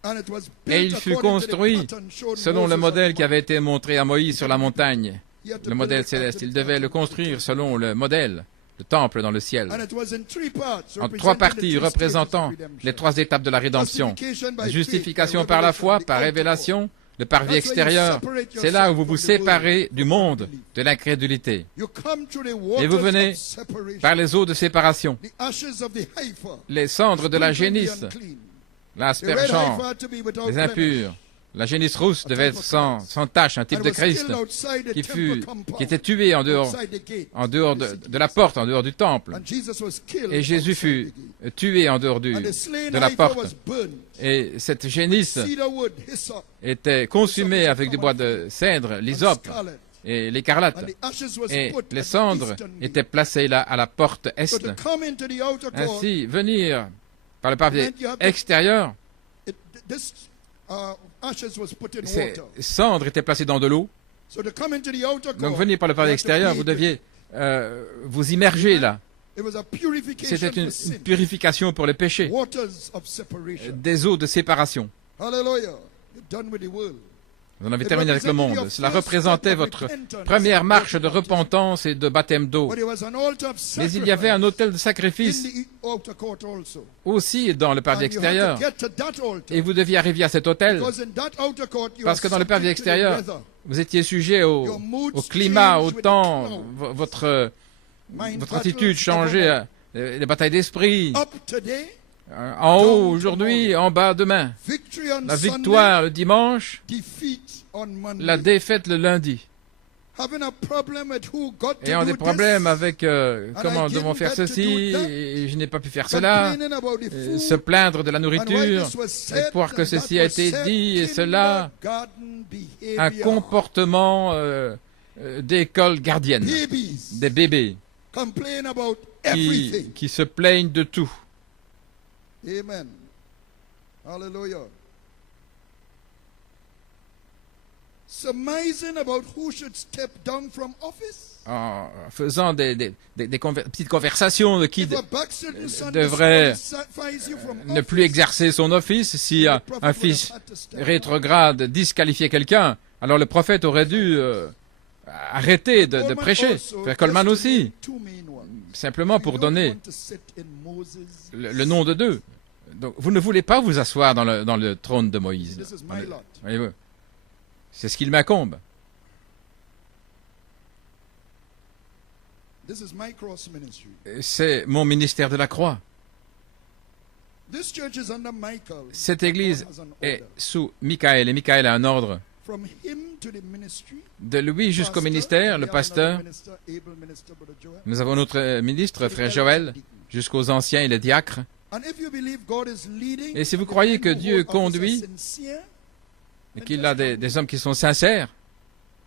and it was et built il fut according to the construit pattern shown selon le Moses modèle on qui the avait été montré à Moïse sur la montagne, He had to le build modèle it céleste. after Il the devait le pattern. construire selon le modèle, le temple dans le ciel, And it was in three parts, en representing trois the parties three représentant stages of redemption. les trois étapes de la rédemption. Justification by La faith, justification by par la revelation, foi, the par outer révélation, le parvis That's where you extérieur. separate C'est là où vous yourself vous from the world, séparez du from monde, unbelief. de l'incrédulité, You come through the et waters vous venez of separation. par les eaux de séparation, The ashes of the heifer, les cendres de la sprinkling the génisse, unclean. The red l'aspergeant, heifer had to be without les blemish. impurs. La génisse rousse devait être sans tache, un type And de was Christ, killed outside the qui temple compound, était tué en dehors outside the gate. de la porte, en dehors du temple. And Jesus was killed Et Jésus outside fut the gate. tué en dehors And the slain de la heifer porte. was burned. Et cette génisse Cedar wood, hyssop, était consumée avec du bois de cèdre, and l'hysope scarlet. et l'écarlate. And the ashes was Et put les at the cendres eastern gate. étaient placées là à la porte So est. to come into the outer court, Ainsi, venir par le parvis extérieur, this ashes was put in ces water. cendres étaient placées dans de l'eau. So to come into the outer Donc court, venir par le parvis you had to extérieur, bathe vous with deviez vous immerger là. It was a purification C'était une for sin. purification pour les péchés, Waters of separation. des eaux de séparation. Hallelujah. You're done with the world. Vous en avez terminé avec le monde. Cela représentait votre première marche de repentance et de baptême d'eau. But there was an altar of Mais il y avait un sacrifice autel de in sacrifice the outer court also. aussi dans le parvis And you had extérieur. to get to that altar. Et vous deviez arriver à cet autel Because in that outer court, you parce are que dans le parvis subject to the extérieur, weather. vous étiez sujet au climat, au temps, votre attitude changeait, les batailles d'esprit, Up today, en haut aujourd'hui, en bas demain, victory on la Sunday, victoire le dimanche, defeat on Monday. la défaite le lundi. Having a problem with who got to Ayant do des problèmes this, avec comment I devons didn't faire get to ceci, do that. et je n'ai pas pu faire cela, complaining about the food, se plaindre de la and why nourriture, this was et said, pour que and ceci that a was été said, dit et cela, kindergarten un behavior. comportement d'école gardienne, Babies des bébés complain about everything. qui se plaignent de tout. Amen. Hallelujah. Surmising about who should step down from office. En faisant des petites conversations de qui If a backslidden son devrait disqualifies you from ne office, plus exercer son office, si the prophet un would fils have had to step down. rétrograde disqualifiait quelqu'un, alors le prophète aurait dû arrêter de Coleman prêcher. also, Frère Coleman just to aussi, name two main ones. simplement You pour don't donner want to sit in Moses' le nom de deux. Donc, vous ne voulez pas vous asseoir dans le trône de Moïse. This is my lot. Voyez-vous. C'est ce qu'il m'incombe. This is my cross ministry. C'est mon ministère de la croix. This church is under Michael. Cette God église has an est order. sous Michaël, et Michaël a un ordre. From him to the ministry, De lui jusqu'au pastor, ministère, le we have pasteur, another minister, able minister, Brother Joel. nous avons notre ministre, To the frère elders Joël, and deacons. jusqu'aux anciens et les diacres. And if you believe God is leading, Et si vous and the croyez men que who Dieu hold office are conduit, sincere, et qu'il a des hommes qui sont sincères,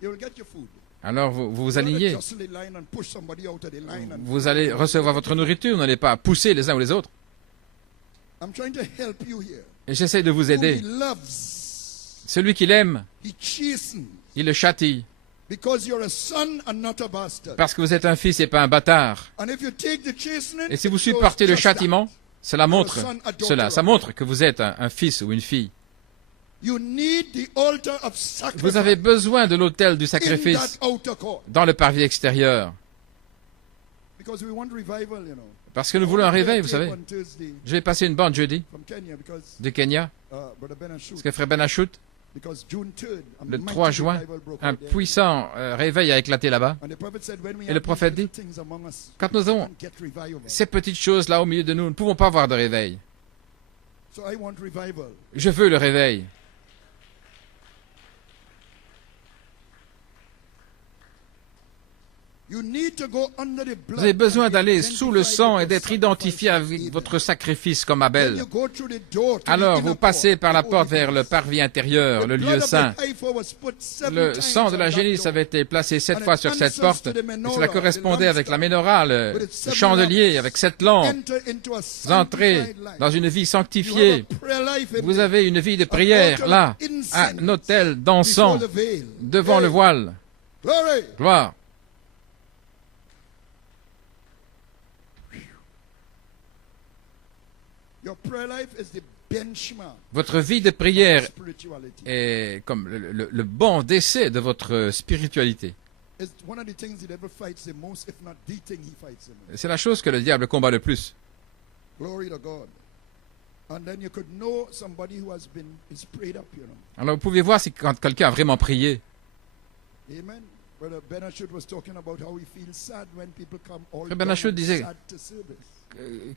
you will get your food. alors vous vous You don't alignez. jostle the line and push somebody out of the line and- Vous allez recevoir votre nourriture, vous n'allez pas pousser les uns ou les autres. I'm trying to help you here. Et j'essaie de vous Whom he aider. loves, Celui qui l'aime, he chastens, il le châtie, because you're a son and not a bastard. parce que vous êtes un fils et pas un bâtard. And if you take the chastening, Et si vous it shows supportez le just that. châtiment, cela montre cela. Ça montre que vous êtes un fils ou une fille. You need the altar of sacrifice Vous avez besoin de l'autel du in sacrifice that outer court. dans le parvis extérieur. Because we want revival, you know. Parce que nous voulons un réveil, vous savez. On Thursday Je vais passer une bande jeudi from Kenya because du Kenya, Brother Ben Ashut, parce que frère Ben Achut, because June 3rd, a le mighty 3 juin, revival broke un out there. puissant réveil a éclaté là-bas. And the prophet said, when we Et have le prophète these dit, little things among us, quand nous we avons can't get revival. ces petites choses-là au milieu de nous, nous ne pouvons pas avoir de réveil. So I want revival. Je veux le réveil. Vous avez besoin d'aller sous le sang et d'être identifié avec votre sacrifice comme Abel. Alors vous passez par la porte vers le parvis intérieur, le lieu saint. Le sang de la génisse avait été placé 7 fois sur cette porte, et cela correspondait avec la menorah, le chandelier, avec 7 lampes. Vous entrez dans une vie sanctifiée. Vous avez une vie de prière, là, un autel d'encens, devant le voile. Gloire. Votre vie de prière est comme le banc d'essai de votre spiritualité. C'est la chose que le diable combat le plus. Alors vous pouvez voir si quand quelqu'un a vraiment prié. Frère Benachut disait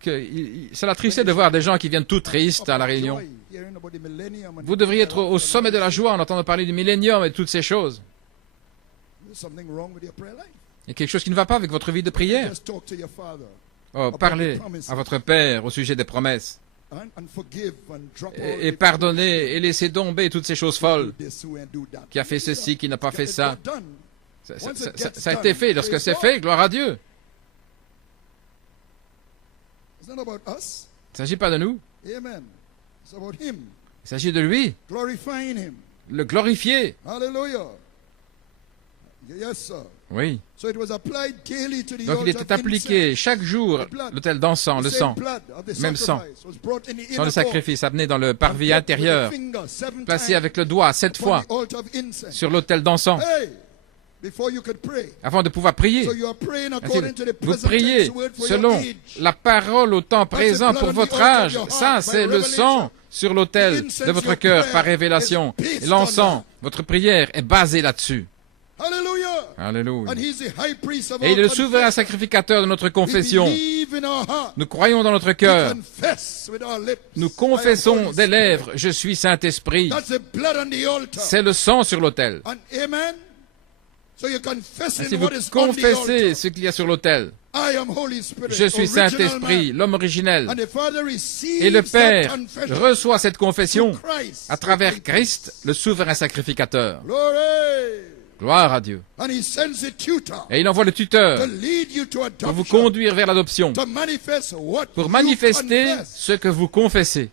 que ça l'attristait de voir des gens qui viennent tout tristes à la réunion. Vous devriez être au sommet de la joie en entendant parler du millénium et de toutes ces choses. Il y a quelque chose qui ne va pas avec votre vie de prière. Oh, parlez à votre Père au sujet des promesses. Et pardonnez et laissez tomber toutes ces choses folles. Qui a fait ceci, qui n'a pas fait ça. Ça a été fait. Lorsque c'est fait, gloire à Dieu. Il ne s'agit pas de nous. Il s'agit de lui. Le glorifier. Oui. Donc il était appliqué chaque jour l'autel d'encens, le sang, même sang. Sang de sacrifice amené dans le parvis intérieur, placé avec le doigt 7 fois sur l'autel d'encens. Avant de pouvoir prier. Vous priez selon la parole au temps présent pour votre âge. Ça, c'est le sang sur l'autel de votre cœur par révélation. Et l'encens, votre prière est basée là-dessus. Alléluia. Et il est le souverain sacrificateur de notre confession. Nous croyons dans notre cœur. Nous confessons des lèvres, je suis Saint-Esprit. C'est le sang sur l'autel. Si vous confessez ce qu'il y a sur l'autel, je suis Saint-Esprit, l'homme originel. Et le Père reçoit cette confession à travers Christ, le souverain sacrificateur. Gloire à Dieu. Et il envoie le tuteur pour vous conduire vers l'adoption, pour manifester ce que vous confessez.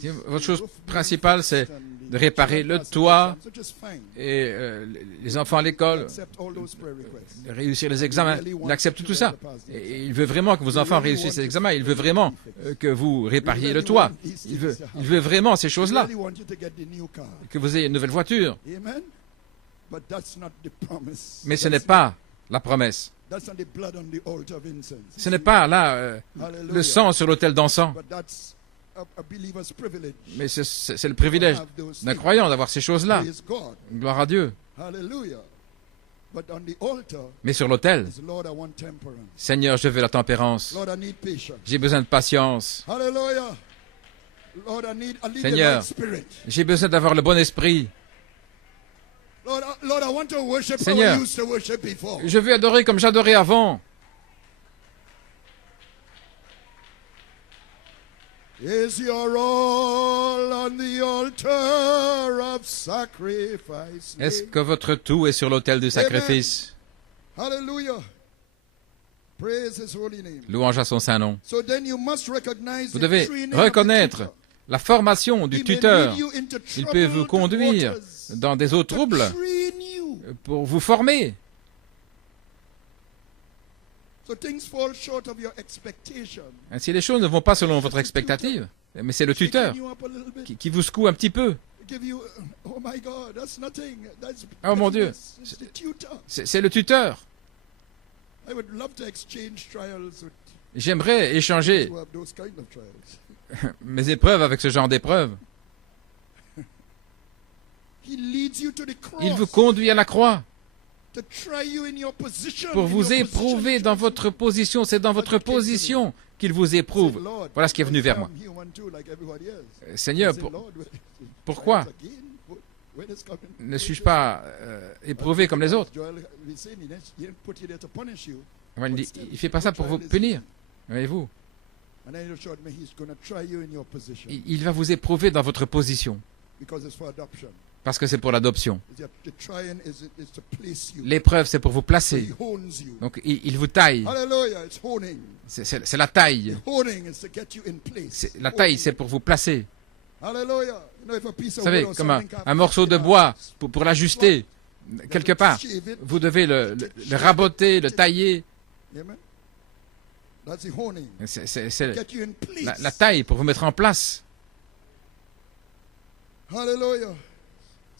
Si votre chose principale, c'est de réparer le toit et les enfants à l'école, réussir les examens. Il accepte tout ça. Et il veut vraiment que vos enfants réussissent les examens. Il veut vraiment que vous répariez le toit. Il veut vraiment ces choses-là. Que vous ayez une nouvelle voiture. Mais ce n'est pas la promesse. Ce n'est pas là le sang sur l'autel d'encens. Mais c'est le privilège d'un croyant d'avoir ces choses-là. Gloire à Dieu. Mais sur l'autel, Seigneur, je veux la tempérance. J'ai besoin de patience. Seigneur, j'ai besoin d'avoir le bon esprit. Seigneur, je veux adorer comme j'adorais avant. Est-ce que votre tout est sur l'autel du sacrifice? Louange à son saint nom. Vous devez reconnaître la formation du tuteur. Il peut vous conduire dans des eaux troubles pour vous former. Ainsi, les choses ne vont pas selon votre expectative, mais c'est le tuteur qui vous secoue un petit peu. Oh mon Dieu, c'est le tuteur. J'aimerais échanger mes épreuves avec ce genre d'épreuves. Il vous conduit à la croix pour vous éprouver dans votre position. C'est dans votre position qu'il vous éprouve. Voilà ce qui est venu vers moi. Seigneur, pourquoi? Where does coming? Ne suis-je pas éprouvé comme les autres? Joel, he's saying he didn't put you there to punish you. Ouais, il ne fait pas ça pour vous punir. Voyez-vous, And then he showed me he's going to try you in your position il va vous éprouver dans votre position, because it's for adoption. parce que c'est pour l'adoption. The trying is to place you. L'épreuve, c'est pour vous So he placer. hones you. Donc, il vous taille. Hallelujah, it's honing. C'est la taille. Honing is to get you in place. La taille, c'est pour vous placer. Hallelujah. You know, if a piece Vous of savez, wood or comme something can't un morceau de fit bois, pour l'ajuster, quelque part, shave it. vous devez le raboter, le tailler. Amen. That's the honing. C'est Get you in place. la taille pour vous mettre en place. Hallelujah.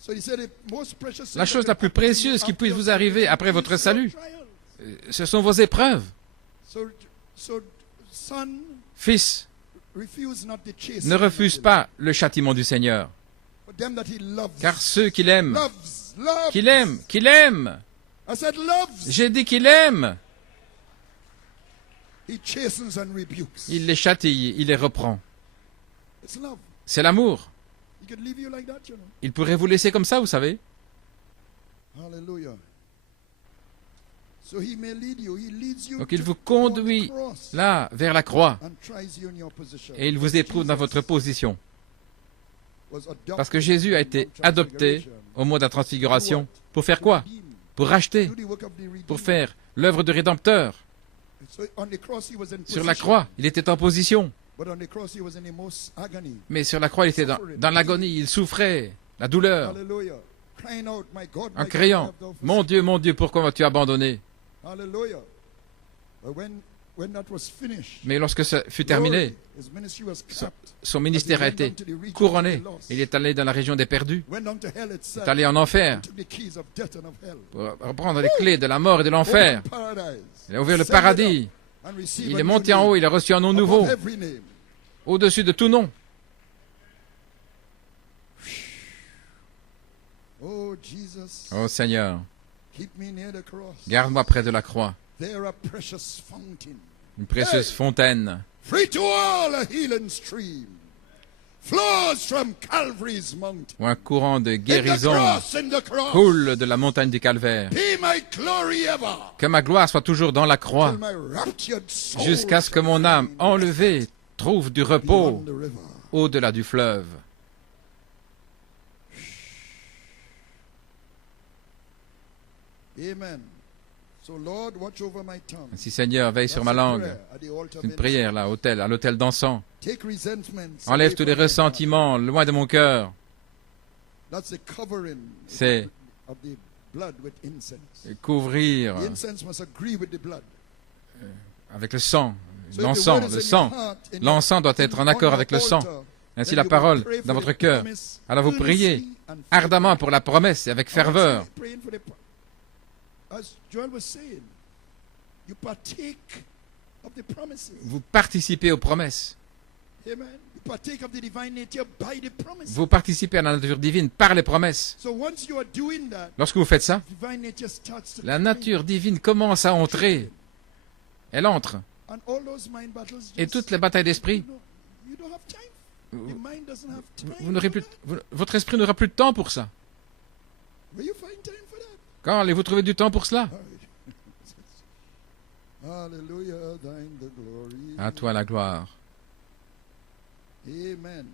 So he said the most precious thing La chose that la plus can happen to you précieuse qui after puisse your vous arriver après salvation votre is your salut, trial. ce sont vos épreuves. So son, Fils, refuse not the chastening ne refuse of the pas le châtiment du Seigneur, Lord. For them that he loves. car ceux qu'il aime, Loves. qu'il aime, I said loves. j'ai dit qu'il aime, He chastens and rebukes. il les châtie, il les reprend. It's love. C'est l'amour. He could leave you like that, you know. Il pourrait vous laisser comme ça, vous savez. Hallelujah. So he may lead you. He leads you Donc il to vous the conduit cross là, vers la croix, and tries you in your position. et il vous éprouve dans votre position. Was adopted Parce que Jésus a été adopté au mois de la transfiguration. Pour faire quoi? Pour racheter, do the work of the Redeemer. pour faire l'œuvre de Rédempteur. So on the cross he was in Sur la position, croix, il était en position. but on the cross he was in the most agony. Mais sur la croix, il était dans l'agonie, il souffrait, la douleur, Hallelujah. Crying out, my God, en my criant, God, why have thou mon Dieu, pourquoi m'as-tu abandonné? forsaken me?" Hallelujah. But when that was finished, Mais lorsque ça fut terminé, his ministry was capped. son ministère a été couronné. Il est allé dans la région des perdus, Went down to hell il itself. est allé en enfer, Took the keys of death and of hell. pour reprendre les clés de la mort et de l'enfer. Opened paradise. Il a ouvert le Ascended paradis, up and received il a est new monté en name haut, il a reçu un nom above nouveau, every name. au-dessus de tout nom. Oh Jesus, Oh Seigneur, keep me near the cross. garde-moi près de la croix, There a precious fountain, une précieuse fontaine, free to all, a healing stream, flows from Calvary's mountain. où un courant de In the guérison cross, in the cross. coule de la montagne du Calvaire. Be my glory ever, Que ma gloire soit toujours dans la croix, till my raptured soul jusqu'à ce que mon âme enlevée trouve du repos beyond the river. au-delà du fleuve. Amen. So Lord, watch over my tongue. Ainsi, Seigneur, veille sur ma That's a langue. prayer at the altar C'est une of prière là, à l'autel d'encens. Take resentments Enlève away tous les from my heart. ressentiments loin de mon cœur. That's the covering C'est of the blood with incense. couvrir The incense must agree with the blood. avec le sang. So if the L'encens, word is le in sang. your heart, in L'encens doit être en on accord your avec le sang. altar, Ainsi then la you will parole pray for dans the votre cœur. promise Alors vous priez earnestly and ardemment pour la promesse et avec ferveur. Praying for the as Joel was saying, you partake of the promises. Vous participez aux promesses. Amen. You partake of the divine nature by the promises. Vous participez à la nature divine par les promesses. So once you are doing that, Lorsque vous faites ça, divine nature starts to la come nature divine commence à entrer. Elle entre. in. And all those mind battles Et just, toutes les batailles d'esprit, you don't have time. vous, The mind doesn't have time. vous n'aurez for plus, that. votre esprit n'aura plus de temps pour ça. Where you find time for that? Quand allez-vous trouver du temps pour cela? Hallelujah, thine the glory. À toi la gloire. Amen.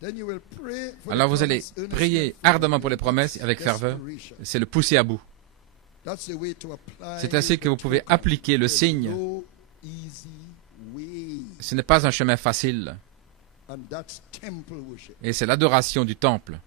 Then you will pray for Alors the vous allez promise earnestly prier and ardemment pour les promesses avec ferveur. desperation. C'est le pousser à bout. That's the way to apply C'est ainsi que vous pouvez the appliquer le There's signe. no easy way. Ce n'est pas un chemin facile. And that's temple worship. Et c'est l'adoration du temple.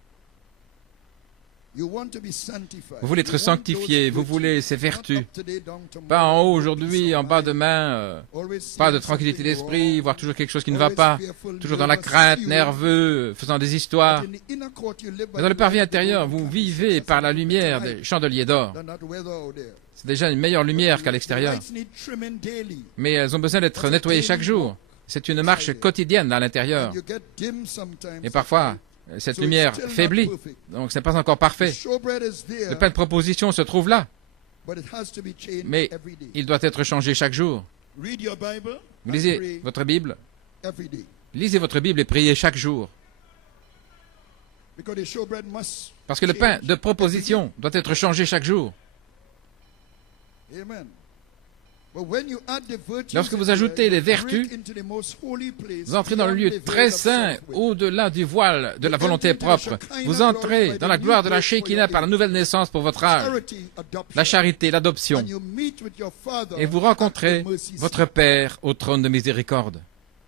You want to be sanctified. Vous voulez être You want sanctifié, those vous virtues. voulez ces Not vertus. up today, down tomorrow, Pas en haut always aujourd'hui, en bas demain. Always Pas de seeing tranquillité something d'esprit, wrong. voir toujours quelque chose qui ne va Always pas. fearful, Toujours dans la nervous, crainte, fearing. nerveux, faisant des histoires. But in the inner court, you live by Mais dans le the parvis light of the intérieur, golden vous candlestick. vivez That's par la the lumière light des chandeliers d'or. than that weather out there. C'est déjà une meilleure lumière qu'à l'extérieur. The lights need trimming daily. Mais elles ont besoin d'être nettoyées chaque jour. C'est une marche quotidienne à l'intérieur. And you get dim sometimes. Et parfois, cette So lumière it's still not faiblit. perfect. Donc ce n'est pas encore The parfait. showbread is there, Le pain de proposition se trouve là. but it has to be changed Mais every day. il doit être changé chaque jour. Read your Bible Vous and lisez pray votre Bible. every day. Lisez votre Bible et priez chaque jour. Because the showbread must Parce que le pain change de proposition doit être changé chaque jour. Amen. But when you add the virtues Lorsque vous in ajoutez there, les you break vertus, into the most holy place, vous entrez dans le beyond lieu the veil très of saint, self-will. au-delà du voile de la volonté propre. Vous entrez dans la gloire de la Shekinah par la nouvelle naissance pour votre âge, Charity, adoption. la charité, l'adoption. And you meet with your Father Et vous at rencontrez the mercy seat. votre Père au trône de miséricorde.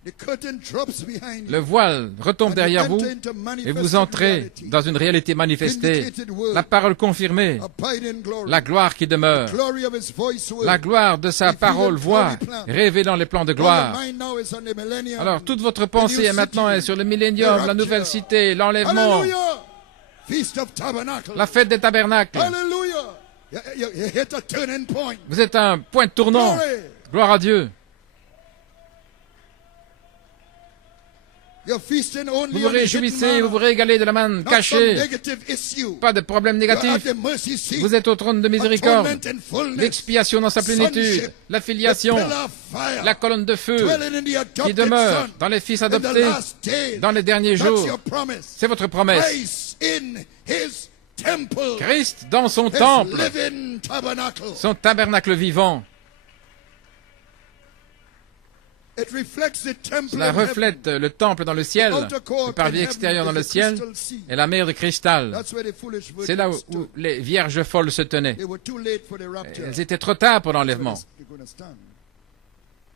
The curtain drops behind you. Le voile retombe And derrière you vous enter into et manifested vous entrez reality. dans une réalité manifestée, Vindicated word, la parole confirmée, abiding glory, la gloire qui demeure, glory of his voice word. la gloire de sa parole voix, révélant les plans de All gloire. your mind now is on the millennium. Alors toute votre pensée est maintenant sur le millénium, la nouvelle cité, l'enlèvement, Hallelujah. Feast of Tabernacle. la fête des tabernacles. Hallelujah. You hit a turning point. Vous êtes un point de tournant. Glory. Gloire à Dieu. You're feasting only Vous vous on the hidden réjouissez, manna, vous vous régalez de la manne not some cachée. negative issue. Pas de problème You're at négatif. the mercy seat. Vous êtes au trône de miséricorde. Atonement in fullness. L'expiation dans sa plénitude, Sonship. la The filiation, pillar of fire. la colonne de feu Dwelling in the qui adopted demeure son. dans les fils In the adoptés last days. dans les derniers That's jours. your promise. C'est votre promesse. Christ in his temple. Christ dans son His temple, living tabernacle. son tabernacle vivant. It reflects the temple Cela in heaven. reflète le temple dans le ciel, Outer court le parvis in extérieur dans heaven le is a ciel crystal sea. et la mer de cristal. That's where the foolish C'est là virgins où stood. les vierges folles se tenaient. They were too late for the rapture. Elles étaient trop tard pour l'enlèvement, They're gonna stand.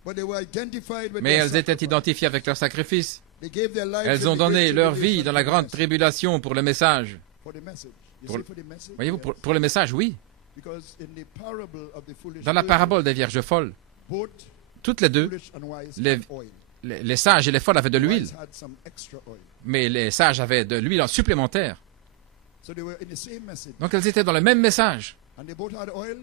But they were identified with mais their elles étaient sacrifice. identifiées avec leur sacrifice. They gave their lives Elles in ont the donné great leur tribulation vie dans la for grande the tribulation pour le message. for the message. You Pour- see, for the message? Voyez-vous, Yes. pour le message, oui. Because in the parable of the foolish Dans la virgins, parabole des vierges folles, both toutes les deux, foolish and wise les- had oil. les sages et les folles avaient de l'huile, Wise had some extra oil. mais les sages avaient de l'huile en supplémentaire. So they were in the same message. Donc elles étaient dans le même message. And they both had oil.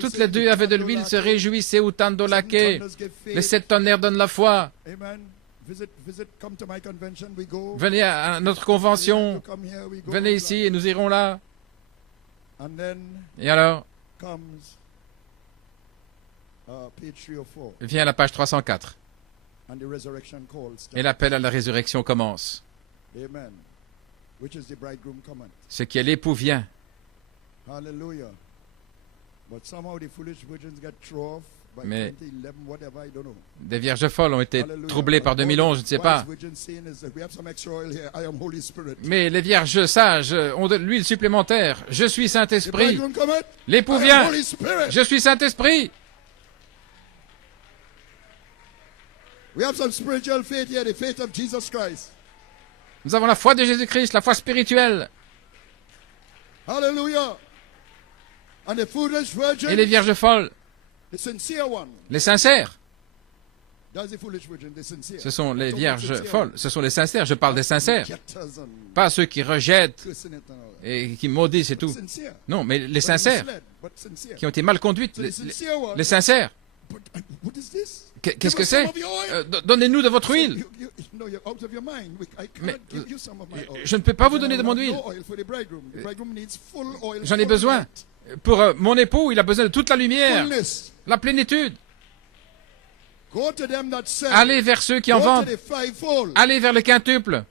Toutes les deux avaient de l'huile, se réjouissaient au tando laqué. Les 7 tonnerres donnent la foi. Amen. Visit, come to my convention, we go. Venez à notre convention. Come here, we go. Venez ici et nous irons là. And then Et alors, comes page 3 or 4, vient la page 304. and the resurrection call Et starts. l'appel à la résurrection commence. Amen. Which is the bridegroom coming. Ce qui est l'époux vient. Hallelujah. But somehow the foolish virgins got thrown off by Mais 2011, whatever, I don't know. des vierges folles ont été Hallelujah. troublées par But all 2011, je ne the sais wise pas. virgins saying is that we have some extra oil here. I am Holy Spirit. Mais les vierges sages ont de l'huile supplémentaire. Je suis The Saint-Esprit. bridegroom cometh. L'époux I am vient. Holy Spirit. Je suis Saint-Esprit. We have some spiritual faith here, the faith of Jesus Christ. Nous avons la foi de Jésus-Christ, la foi spirituelle. Hallelujah. And the foolish virgin, Et les vierges folles, the sincere one. les sincères. That's the foolish virgin, the sincere. Ce sont les Not the vierges sincere folles. one. Ce sont les sincères. Je parle des sincères. Rejectors and Pas ceux qui rejettent cursing it and all that. et qui maudissent et tout. Sincere. Non, mais les But sincères misled, but sincere. qui ont été mal conduites. So the sincere one, Les sincères. but what is this? Qu'est-ce que Give us some c'est of your oil. Donnez-nous de votre huile. No, you're out of your mind. I Mais, cannot give you some of my oil. je ne peux pas vous Because donner I de mon have huile. no oil for the bridegroom. The bridegroom needs full oil, J'en ai full besoin. light, Pour mon époux, il a besoin de toute la lumière, fullness. la plénitude. Go to them that sell. Allez vers ceux qui en Go to vendent. the fivefold Allez vers le quintuple.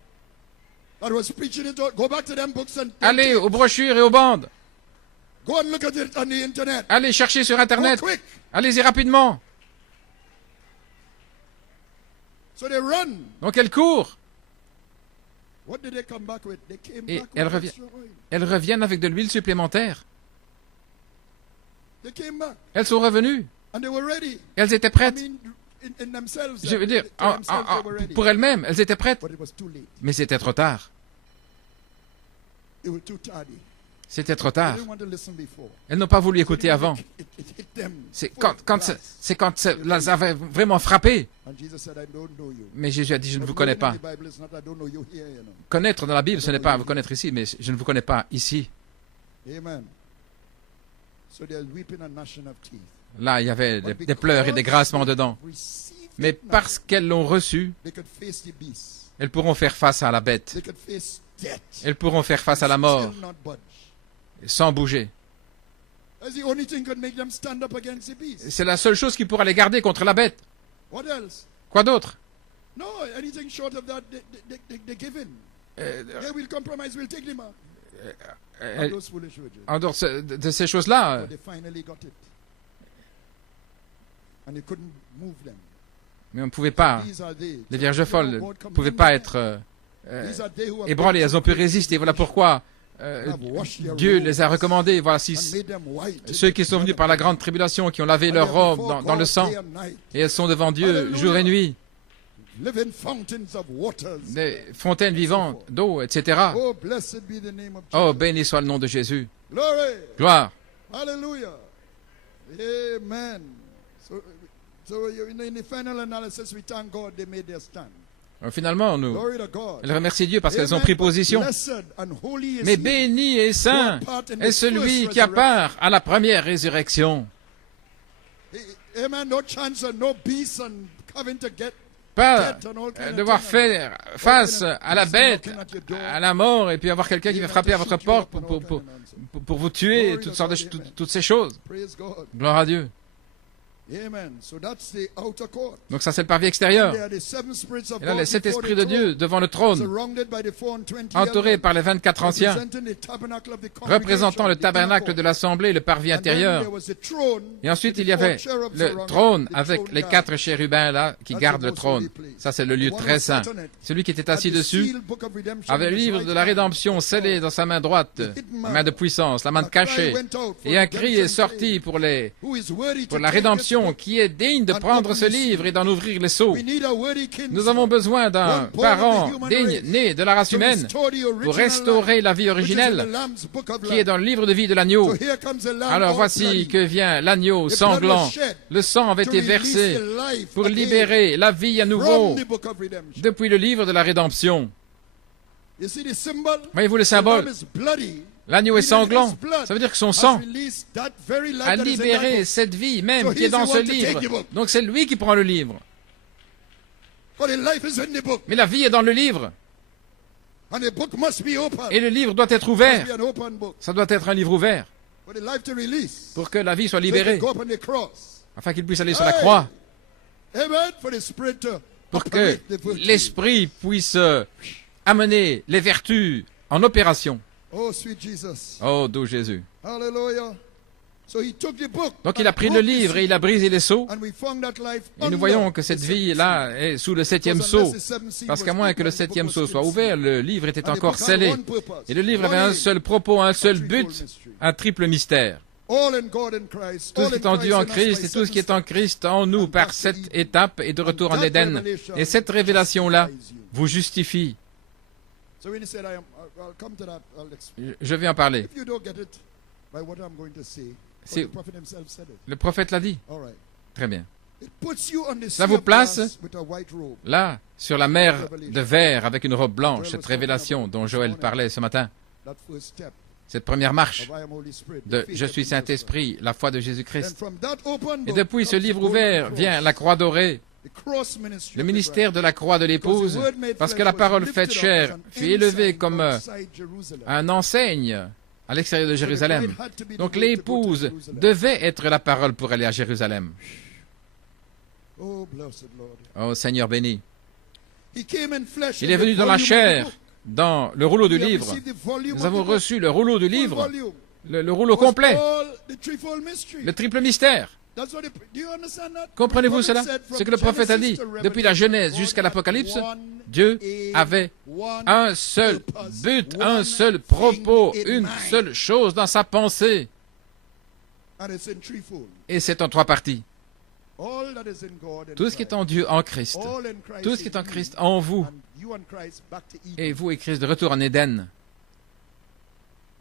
that was preaching it out. Go back to them books and Allez aux brochures et aux bandes. go and look at it on the internet. Allez chercher sur Go Internet. quick. Allez-y rapidement. So they run. Donc elle court. What did they come back with? They came Et back elle with revient. extra oil. Elles reviennent avec de l'huile supplémentaire. They came back Elles sont revenues. and they were ready. Elles étaient I prêtes. mean, in themselves. Je veux dire, to themselves they were ready. pour elles-mêmes, elles étaient prêtes. But it was too late. Mais c'était trop tard. They were too tardy. C'était trop They tard. didn't want to listen before. Elles n'ont pas voulu écouter avant. It hit them C'est full quand blast. c'est quand ça les avait vraiment frappées. And Jesus said, I don't know you. Mais Jésus a dit, je ne But vous connais knowing pas. in the Bible is not, I don't know you here, you know. Connaître dans la Bible, ce n'est pas vous connaître ici, mais je ne vous connais pas ici. Amen. So they're weeping and gnashing of teeth. Là, il y avait But des pleurs et des grincements because dedans. they received Mais it now, parce qu'elles l'ont reçu, they could face the beast. elles pourront faire face à la bête. They could face death. Elles pourront faire face à la mort Still not budge. sans bouger. That's the only thing could make them stand up against the beast. C'est la seule chose qui pourra les garder contre la bête. What else? Quoi d'autre? No, anything short of that, they give in. Yeah, we'll compromise, we'll take them out. euh, Those foolish virgins. en dehors de ces choses-là. But they finally got it. And they couldn't move them. Mais on ne pouvait pas. These are they. Les vierges folles ne God comes pouvaient in pas there. être These are they who have ébranlées. gone Elles ont pu through résister. Voilà pourquoi Dieu les a recommandés. Voici and made them white. ceux qui sont venus par la grande tribulation, qui ont lavé leur robe dans le sang, et elles sont devant Dieu jour et nuit, Living fountains of waters. des fontaines vivantes d'eau, etc. Oh, blessed be the name of Jesus. Oh, béni soit le nom de Jésus. Glory. Gloire. Hallelujah. Amen. So in the final analysis, we thank God they made their stand. Finalement, Glory to God. elles remercient Dieu parce qu'elles ont Amen. pris position. Blessed and holy is Mais he béni et saint est celui qui a part à la première résurrection. Amen. No chance and no peace and having to get Pas death and all kind of devoir thing. faire face à la bête, à la mort, et puis avoir quelqu'un qui va frapper à votre porte pour vous tuer, toutes ces choses. Praise God. Gloire à Dieu. Amen. So that's the outer court. Donc ça, c'est le parvis extérieur. There are the seven spirits of Et là, God les sept before esprits the de throne, Dieu devant le trône, surrounded by the 420 entourés elders, par les 24 anciens, representing the tabernacle of the représentant le congregation, the tabernacle inner de l'assemblée, le parvis court. And then intérieur. there was the throne Et ensuite, with il y the four avait cherubs le surrounding trône it, the avec throne les guard. 4 chérubins là qui That's gardent the le most trône. holy place. Ça, c'est le lieu The one très who saint. sat on it Celui qui était had assis the dessus sealed book of redemption avait in le his livre right de la hand. rédemption scellé dans sa main droite, la main de puissance, la main de cachée. Et un cri est sorti pour Who is worthy pour to la take this rédemption, book? qui est digne de prendre ce livre et d'en ouvrir les sceaux. We need a worthy king, Nous avons besoin d'un one born of the parent human digne, race, né de la race to humaine, restore the original pour restaurer la vie life, which is in the originelle Lamb's book of qui est life. dans le livre de vie de l'agneau. So here comes the Lamb Alors all voici bloody. que vient l'agneau The blood sanglant. was shed Le sang avait to été release versé the life pour again libérer la vie à nouveau from the book of redemption. depuis le livre de la rédemption. You see the symbol? Voyez-vous le The symbole? Lamb is bloody. L'agneau est Even sanglant. his blood Ça veut dire que son has sang released that very life a that is in that libéré book. cette vie même So qui est he's dans the ce one to take livre. the book. Donc c'est lui qui prend le livre. For the life is in the book. Mais la vie est dans le livre. And the book must be open. Et le livre doit être It ouvert. must be an open book. Ça doit être un livre ouvert For the life to release. pour que la vie soit So he libérée, can go up on the cross. afin qu'il puisse aller sur la Hey! croix, Amen. For the spirit to pour que operate the virtue. l'Esprit puisse amener les vertus en opération. Oh, sweet Jesus. Oh, doux Jésus. Hallelujah. So he took the book. Donc il a and pris le broke the livre et seal. il a brisé les sceaux. And we found that life Et nous under voyons que cette the seventh vie-là est sous le septième seal. Because sceau. unless the seventh seal Parce was qu'à moins que le opened, the book septième was sceau still soit sealed. ouvert, le livre était And the encore book had scellé. one purpose, Et le livre avait one un aim, seul propos, un seul threefold but, mystery. un triple mystère. All in God and Christ. Tout ce All qui est in en Dieu en Christ in us Christ by et tout ce qui est seven en Christ en nous par cette étape et de retour en Éden. Et cette révélation-là vous justifie. So when he said, I'll come to that, I'll explain. Je vais en parler. If you don't get it by what I'm going to say, Si- the prophet himself said it. Le prophète l'a dit. All right. Très bien. It puts you on the Ça sea vous of place glass with a white robe. Là, sur la mer de verre avec une robe blanche, cette révélation dont Joël parlait ce matin, That first step cette première marche of I am Holy Spirit. the de faith Je of suis Jesus Christ. Saint-Esprit, la foi de And Jésus-Christ. from that open Et book depuis ce comes livre the golden ouvert cross, vient la croix dorée, the cross ministry le of the ministère de la croix de l'épouse, parce que la parole faite chair fut élevée comme un enseigne à l'extérieur de Jérusalem. Donc l'épouse devait être la parole pour aller à Jérusalem. Oh, blessed Lord. Oh Seigneur béni. He came in flesh Il in est the venu dans la volume of the chair, book. dans le rouleau du We have livre. received the volume Nous of avons the book, reçu le rouleau du full livre, volume. le rouleau Was complet, all the threefold mystery. le triple mystère. That's what do you understand that? Comprenez-vous The prophet cela? said from Ce que le prophète a dit, Genesis to depuis la Revelation, Genèse God jusqu'à had l'Apocalypse, one Dieu aim, avait one un seul purpose, but, one un seul propos, thing in une mind. seule chose dans sa pensée. And it's in threefold. Et c'est en trois parties. All that is in God and Tout ce qui est Christ. en Dieu en Christ, All in Christ tout ce qui est en in Christ you, en vous, and you and Christ back to Eden. et vous et Christ de retour en Éden.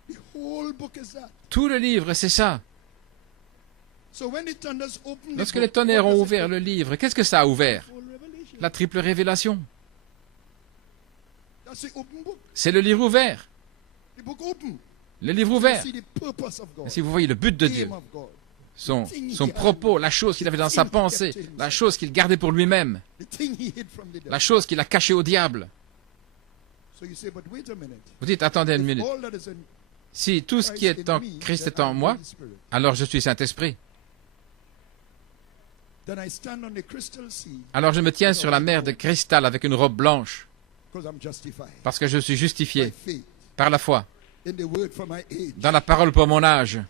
The whole book is that. Tout le livre, c'est ça. So when the thunders open the Lorsque book, les tonnerres what ont does it ouvert open? le livre, qu'est-ce que ça a ouvert? Full revelation. La triple révélation. That's the open book. C'est le livre ouvert. The book open. Le livre You ouvert. see the purpose of God. Et si vous voyez le but de the Dieu, aim of God. son propos, la chose qu'il avait dans sa pensée, la chose qu'il gardait pour lui-même, The thing he hid from the devil. la chose qu'il a cachée au diable. So you say, but wait a minute. Vous dites, attendez une If minute. all that is in Si tout ce qui Christ est in en me, Christ then est en I'm moi, Holy Spirit. alors je suis Saint-Esprit. Then I stand on the crystal sea, Alors je me tiens sur la mer de cristal avec une robe blanche, because I'm justified parce que je suis by justifié faith par la foi, in the word for my age. dans la parole pour mon âge,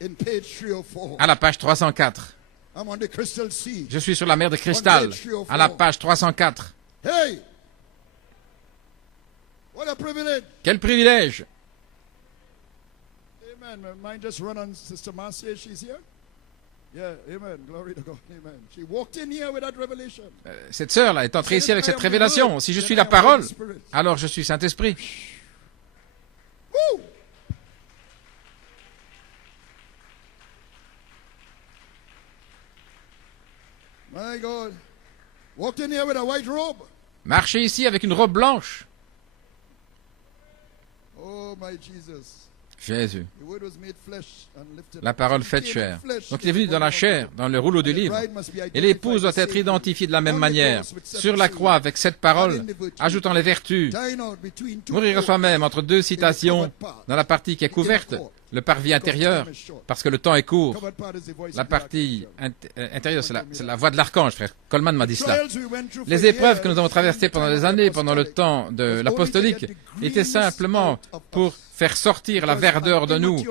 In page 304, à la page 304. I'm on the crystal sea. Je suis sur la mer de cristal, à la page 304. Hey! What a privilege! Quel privilège! Amen. My mind just run on Sister Marcia. She's here. Yeah, amen. Glory to God. Amen. She walked in here with that revelation. Cette sœur-là est entrée ici avec cette révélation. Si je suis la parole, alors je suis Saint-Esprit. Woo! My God. Walked in here with a white robe. Marchez ici avec une robe blanche. Oh, my Jesus. Jésus. The word was made flesh and lifted La up. parole He faite came in chair. flesh, Donc il est venu dans la chair, dans le rouleau du livre. Et l'épouse doit être identifiée de la même manière, sur la croix avec cette parole, ajoutant les vertus. Mourir à soi-même entre deux citations, dans la partie qui est couverte, le parvis intérieur, parce que le temps est court. La partie intérieure, c'est la voix de l'archange, frère. Coleman m'a dit cela. Les épreuves que nous avons traversées pendant des années, pendant le temps de l'apostolique, étaient simplement pour faire sortir la verdeur de nous.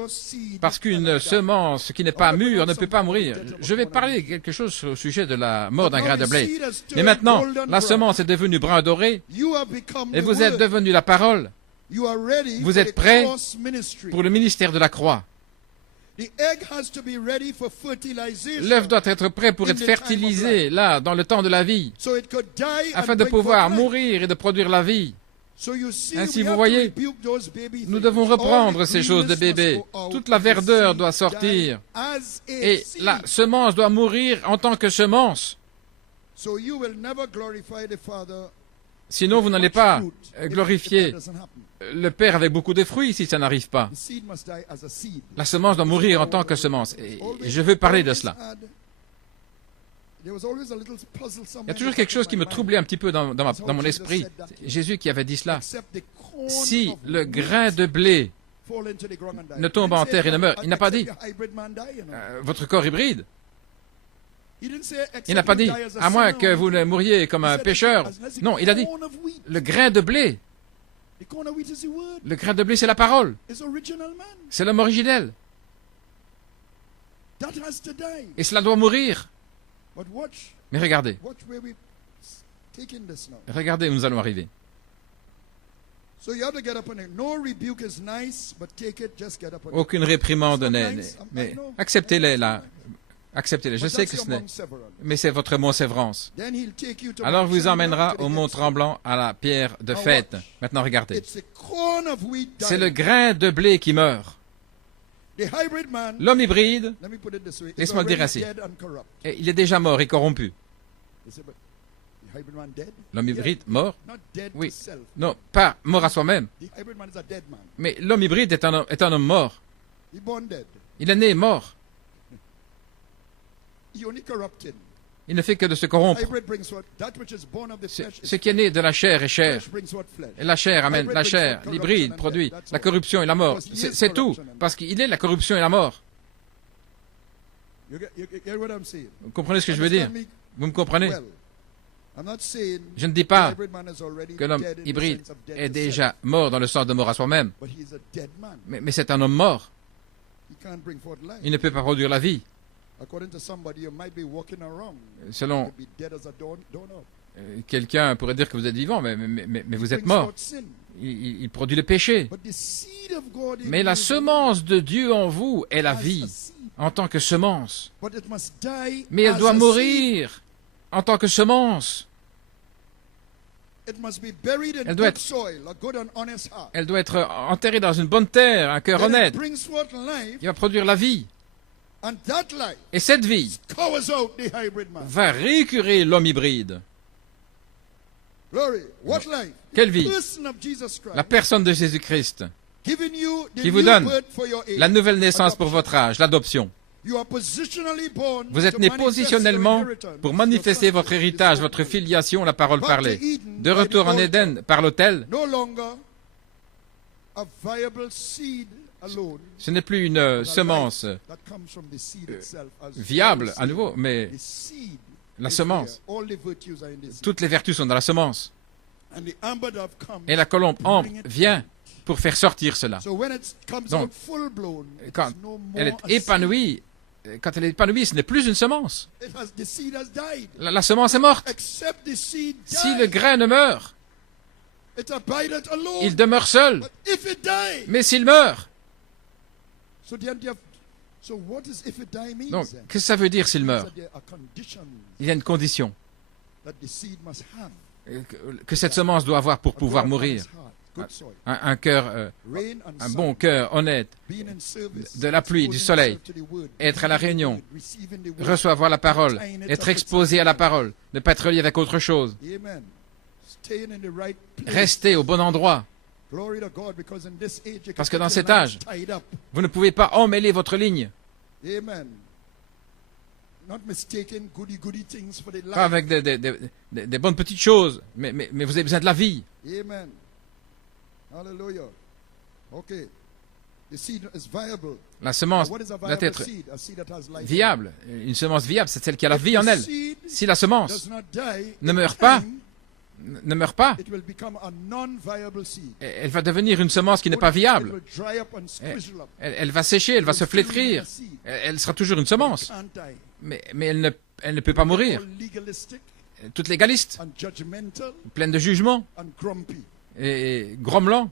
Parce qu'une semence qui n'est pas mûre ne peut pas mourir. Je vais parler quelque chose au sujet de la mort d'un grain de blé. Mais maintenant, la semence est devenue brun doré et vous êtes devenu la parole. Vous êtes prêts pour le ministère de la croix. L'œuf doit être prêt pour être fertilisé, là, dans le temps de la vie, afin de pouvoir mourir et de produire la vie. Ainsi, vous voyez, nous devons reprendre ces choses de bébé. Toute la verdeur doit sortir. Et la semence doit mourir en tant que semence. Sinon, vous n'allez pas glorifier le Père avec beaucoup de fruits si ça n'arrive pas. La semence doit mourir en tant que semence. Et je veux parler de cela. Il y a toujours quelque chose qui me troublait un petit peu dans mon esprit. Jésus qui avait dit cela. Si le grain de blé ne tombe en terre et ne meurt, il n'a pas dit votre corps hybride. Il n'a pas dit, à moins que vous ne mouriez comme un pécheur. Non, il a dit, le grain de blé. Le grain de blé, c'est la parole. C'est l'homme originel. Et cela doit mourir. Mais regardez. Regardez où nous allons arriver. Aucune réprimande n'est. Mais acceptez-les là. Acceptez-les. Je sais que ce n'est. Mais c'est votre mont Sévrance. Alors il vous emmènera au mont Tremblant à la pierre de fête. Maintenant regardez. C'est le grain de blé qui meurt. L'homme hybride, laisse-moi le dire ainsi, il est déjà mort et corrompu. L'homme hybride mort? Oui. Non, pas mort à soi-même. Mais l'homme hybride est un homme mort. Il est né mort. Il ne fait que de se corrompre. Ce qui est né de la chair est chair. Et la chair amène la chair. L'hybride produit la corruption et la mort. C'est tout. Parce qu'il est la corruption et la mort. Vous comprenez ce que je veux dire? Vous me comprenez? Je ne dis pas que l'homme hybride est déjà mort dans le sens de mort à soi-même. Mais c'est un homme mort. Il ne peut pas produire la vie. Selon quelqu'un pourrait dire que vous êtes vivant, mais vous êtes mort. Il produit le péché. Mais la semence de Dieu en vous est la vie, en tant que semence. Mais elle doit mourir en tant que semence. Elle doit être enterrée dans une bonne terre, un cœur honnête, qui va produire la vie. Et cette vie va récurer l'homme hybride. Quelle vie? La personne de Jésus-Christ qui vous donne la nouvelle naissance pour votre âge, l'adoption. Vous êtes né positionnellement pour manifester votre héritage, votre filiation, la parole parlée. De retour en Éden par l'autel, ce n'est plus une semence viable à nouveau, mais la semence. Toutes les vertus sont dans la semence. And the amber dove comes Et la colombe to ambre bring it vient out. pour faire sortir cela. So when it comes Donc, out full blown, it Quand is no more elle a est seed. épanouie, ce n'est plus une semence. The seed has died. La semence est morte. Except the seed Si dies, le grain ne meurt, it abideth alone. il demeure seul. But if it die, Mais s'il meurt, so what is if it die means? donc, Then? qu'est-ce que ça veut dire s'il Means meurt? that there are conditions Il y a une condition that the seed must have. que cette semence doit avoir pour A pouvoir God mourir. honest heart, good soil, Un cœur, rain and un sun, bon cœur honnête, being in service, de la pluie, du exposing soleil, yourself to the word, être à la réunion, receiving the word, recevoir la parole, être exposé à la parole, ne pas être lié avec autre chose, Amen. Staying in the right place. rester au bon endroit. Glory to God, because in this age, you Parce can que dans get cet your âge, lines tied up. vous ne pouvez pas emmêler votre ligne, Amen. Not mistaking goody things for the life. pas avec des bonnes petites choses, mais vous avez besoin de la vie. Amen. Hallelujah. Okay. The seed is viable. La semence What is a doit viable être seed? A seed that has life. viable. Une semence viable, c'est celle qui a la If vie en the elle. seed Si la semence does not die ne in meurt pas, time, ne meurt pas, it will become a non-viable seed. elle va devenir une semence qui n'est pas It viable. will dry up and squizzle up. Elle va sécher, elle va se flétrir. Elle sera toujours une semence, Can't die. mais elle ne peut pas mourir. All legalistic Toute légaliste, and judgmental pleine de jugement and grumpy. et grommelant.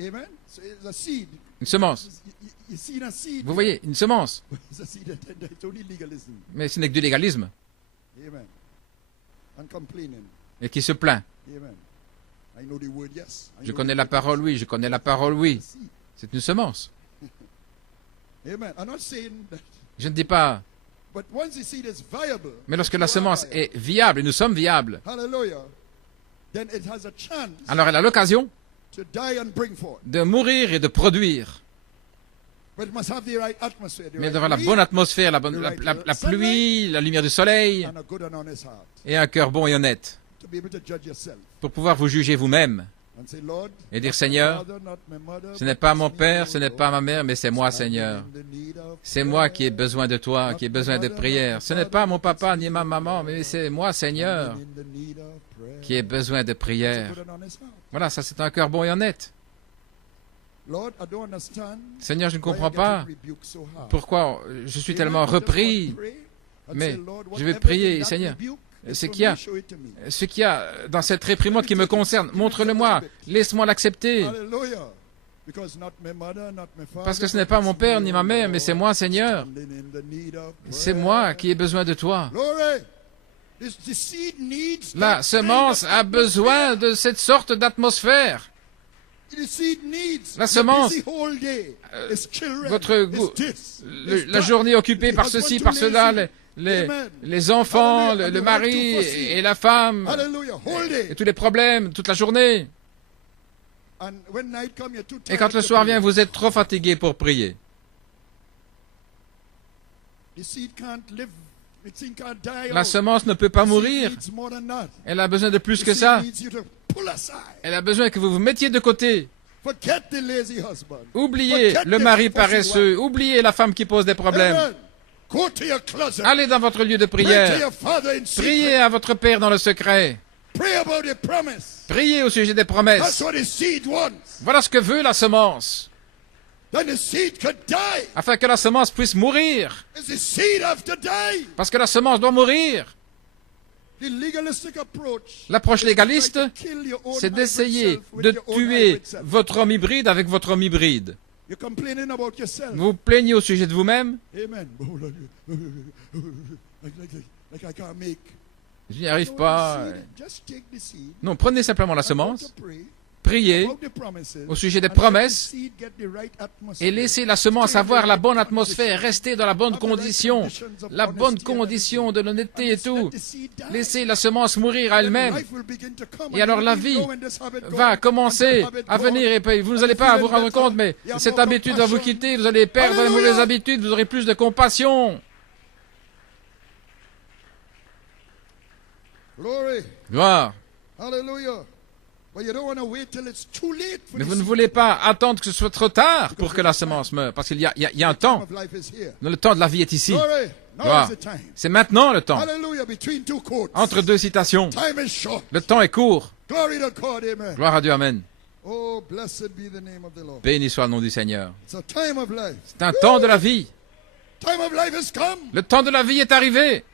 Amen. So it's a seed. Une semence. You see a seed. Vous voyez, une semence. It's a seed that's only legalism. Mais ce n'est que du légalisme Amen. And complaining. et qui se plaint. Amen. I know the word, yes. I Je know connais the la word, parole, yes. oui. Je connais la parole, oui. It's a seed. C'est une semence. Amen. I'm not saying that. Je ne dis pas. But once the seed is viable, Mais lorsque you la are semence viable. est viable et nous sommes viables, Hallelujah. Then it has a chance alors elle a l'occasion to die and bring forth. de mourir et de produire. But it must have the right atmosphere, the Mais right devant la wind, bonne atmosphère, la pluie, la lumière du soleil and a good and honest heart et un cœur bon et honnête to be able to judge yourself pour pouvoir vous juger vous-même and say, Lord, et dire, not my Seigneur, father, not my mother, ce n'est but pas it's mon me, père, Lord, ce n'est Lord. pas ma mère, mais c'est moi, I'm Seigneur. in the need of C'est moi prayer. qui ai besoin de toi, qui ai besoin de prière. Ce n'est pas mon papa ni ma maman, mais c'est moi, Seigneur, I'm in the need of prayer. qui ai besoin de It's a prière. good and honest heart. Voilà, ça c'est un cœur bon et honnête. Lord, I don't understand Seigneur, je ne why I comprends get pas rebuked so hard. pourquoi je suis Amen. tellement I just want to repris. pray and Mais say, Lord, je vais whatever prier, in that Seigneur. rebuke is Ce for qu'il y a, me, show it to me. ce qu'il y a dans cette réprimande qui me concerne, montre-le-moi, laisse-moi l'accepter. Hallelujah. Because not my mother, not my father, Parce que ce n'est pas mon but père it's ni me, ma mère, Lord, mais c'est moi, Seigneur. standing in the need of C'est prayer. moi qui ai besoin de toi. Glory. The seed needs La that semence kind a of besoin de cette sorte d'atmosphère. The seed needs La the semence, busy whole day. It's children, votre it's goût, this, la it's that. journée occupée The par husband ceci, too par cela, lazy. Amen. les enfants, Hallelujah. le And the mari wife too fussy. et la femme, Hallelujah. Whole day. et tous les problèmes, toute la journée. And when night come, you're too Et tired quand le to soir pray. vient, vous êtes trop fatigué pour prier. The seed can't live. The seed can't die La out. semence ne peut pas The seed mourir. needs more than that. Elle a besoin de plus The que seed ça. needs you to pull aside. Elle a besoin que vous vous mettiez de côté. Forget the lazy husband. Oubliez Forget le the mari fussy paresseux. Oubliez la femme qui pose des wife. problèmes. Amen. Go to your closet. Allez dans votre lieu de Pray to prière. your father in secret. Priez à votre Père dans le secret. Pray about the promise. Priez au sujet des That's promesses. what the seed wants. Voilà ce que veut la semence. Then the seed could die. Afin que la semence puisse mourir. Is the seed have to die? Parce que la semence doit mourir. The legalistic approach. L'approche is légaliste, to kill your own c'est hybrid d'essayer self with de your own tuer hybrid self. votre homme hybride avec votre homme hybride. You're complaining about yourself. Vous vous plaignez au sujet de vous-même. Amen. Like I can't make. Je n'y arrive So pas. the seed, just take the seed. Non, prenez simplement la and go semence, to pray priez about the promises, au sujet des and let the promesses seed get the right atmosphere. et laissez la semence avoir la bonne atmosphère, rester dans la bonne condition, la bonne condition de l'honnêteté et tout. Laissez la semence mourir à elle-même. Et alors la vie va commencer à venir et puis vous n'allez pas vous rendre compte, mais cette habitude va vous quitter, vous allez perdre les mauvaises habitudes, vous aurez plus de compassion. Glory. Gloire. Hallelujah. But you don't want to wait till it's too late for Mais the vous ne seed. voulez pas attendre que ce soit trop tard pour que la semence meure, parce qu'il y a un temps. Time of life is here. Le temps de la vie est ici. Glory. Gloire. C'est maintenant le temps. Hallelujah. Between two quotes. Entre deux citations. Time is short. Le temps est court. Glory to God. Amen. Gloire à Dieu. Amen. Oh, blessed be the name of the Lord. Béni soit le nom du Seigneur. It's a time of life. C'est un temps de la vie. Time of life has come. Le temps de la vie est arrivé.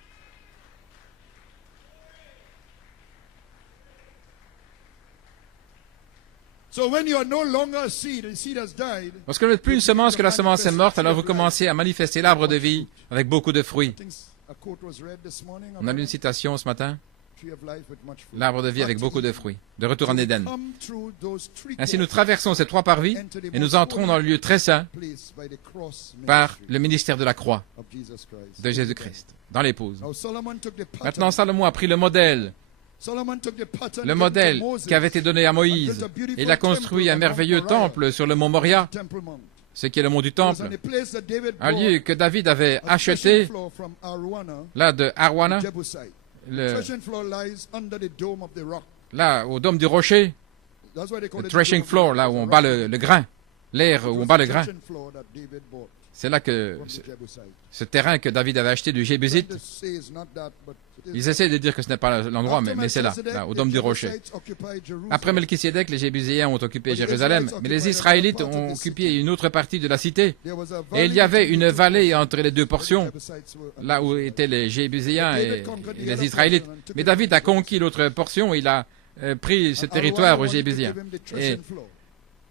So when you are no longer a seed, the seed has died. Lorsque vous n'êtes plus une semence, que la semence est morte, alors vous commencez à manifester l'arbre de vie avec beaucoup de fruits. I think a quote was read this morning. On a lu une citation ce matin. Tree of life with much fruit. L'arbre de vie avec beaucoup de fruits. De retour en Éden. Come through those three Ainsi, nous quotes, traversons ces trois parvis et nous entrons dans le lieu très saint place by the cross par ministry le ministère de la croix of Jesus Christ. de Jésus-Christ, dans l'épouse. Now Solomon took the pattern. Maintenant, Salomon a pris le modèle Solomon took the pattern le given modèle to Moses, qui avait été donné à Moïse. Et il a construit un merveilleux temple sur le mont Moria, Temple Mount. ce qui est le mont du It was temple, on a place that David un bought lieu que David avait a threshing acheté floor from Araunah, là de Arwana, Jebusite. le- Threshing floor lies under the dome of the rock. là au dôme du rocher, That's why they call le it the threshing dome of the floor, rock. là où It's a on bat rock. le grain, l'air It où on was bat the le grain. threshing floor that David bought C'est là que from the Jebusite. ce terrain que David avait acheté du Jébusite, Trying to say it's not that, but it is. ils essaient de dire que ce n'est pas l'endroit, After mais c'est là, Melchizedek, là, au the dôme du rocher. Jebusites occupied Jerusalem. Après Melchisédek, les Jébuséens ont occupé Jérusalem, mais les Israélites ont occupé une autre partie de la cité. There was a Et il valley y avait between une the two vallée portions. entre les deux portions, The Jebusites were là où étaient les Jébuséens et les Israélites. Mais David a conquis l'autre portion, il a pris ce territoire aux Jébuséens. Et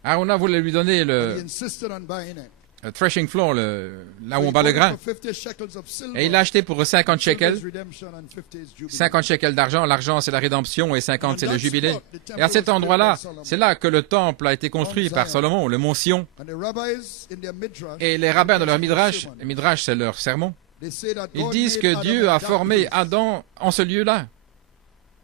Arona voulait lui donner He le insisted on buying it. threshing floor, là où So on he bat le bought it grain. for 50 shekels of silver. Et il l'a acheté pour 50 shekels. Silver's redemption and 50 is jubilee. 50 shekels d'argent, l'argent c'est la rédemption et 50 c'est le jubilé. Et à cet endroit-là, c'est là que le temple a été construit par Salomon, le mont Sion. And the rabbis in their midrash, Et les rabbins de leur midrash, le midrash c'est leur sermon, they say that ils God disent made que Adam Dieu in a that formé place. Adam en ce lieu-là.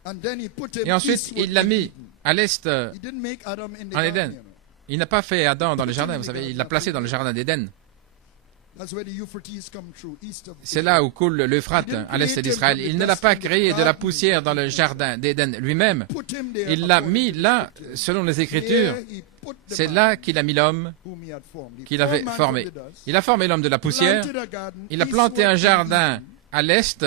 And then he put him Et ensuite, eastward il l'a in mis Eden. à l'est. He didn't make Adam in the en garden, Éden. you know. Il n'a pas fait Adam dans le jardin, vous savez, il l'a placé dans le jardin d'Éden. That's where the Euphrates come through, east of C'est là où coule l'Euphrate, à l'est d'Israël. Il ne l'a pas créé de la poussière dans le jardin d'Éden lui-même. Put him there Il l'a according mis to the là, scripture. selon les Écritures. There he put the C'est man là qu'il a mis l'homme whom he had formed. He qu'il avait formed man formé. from the dust, Il a formé l'homme de la poussière. planted a garden Il a planté un eastward in jardin Eden, à l'est,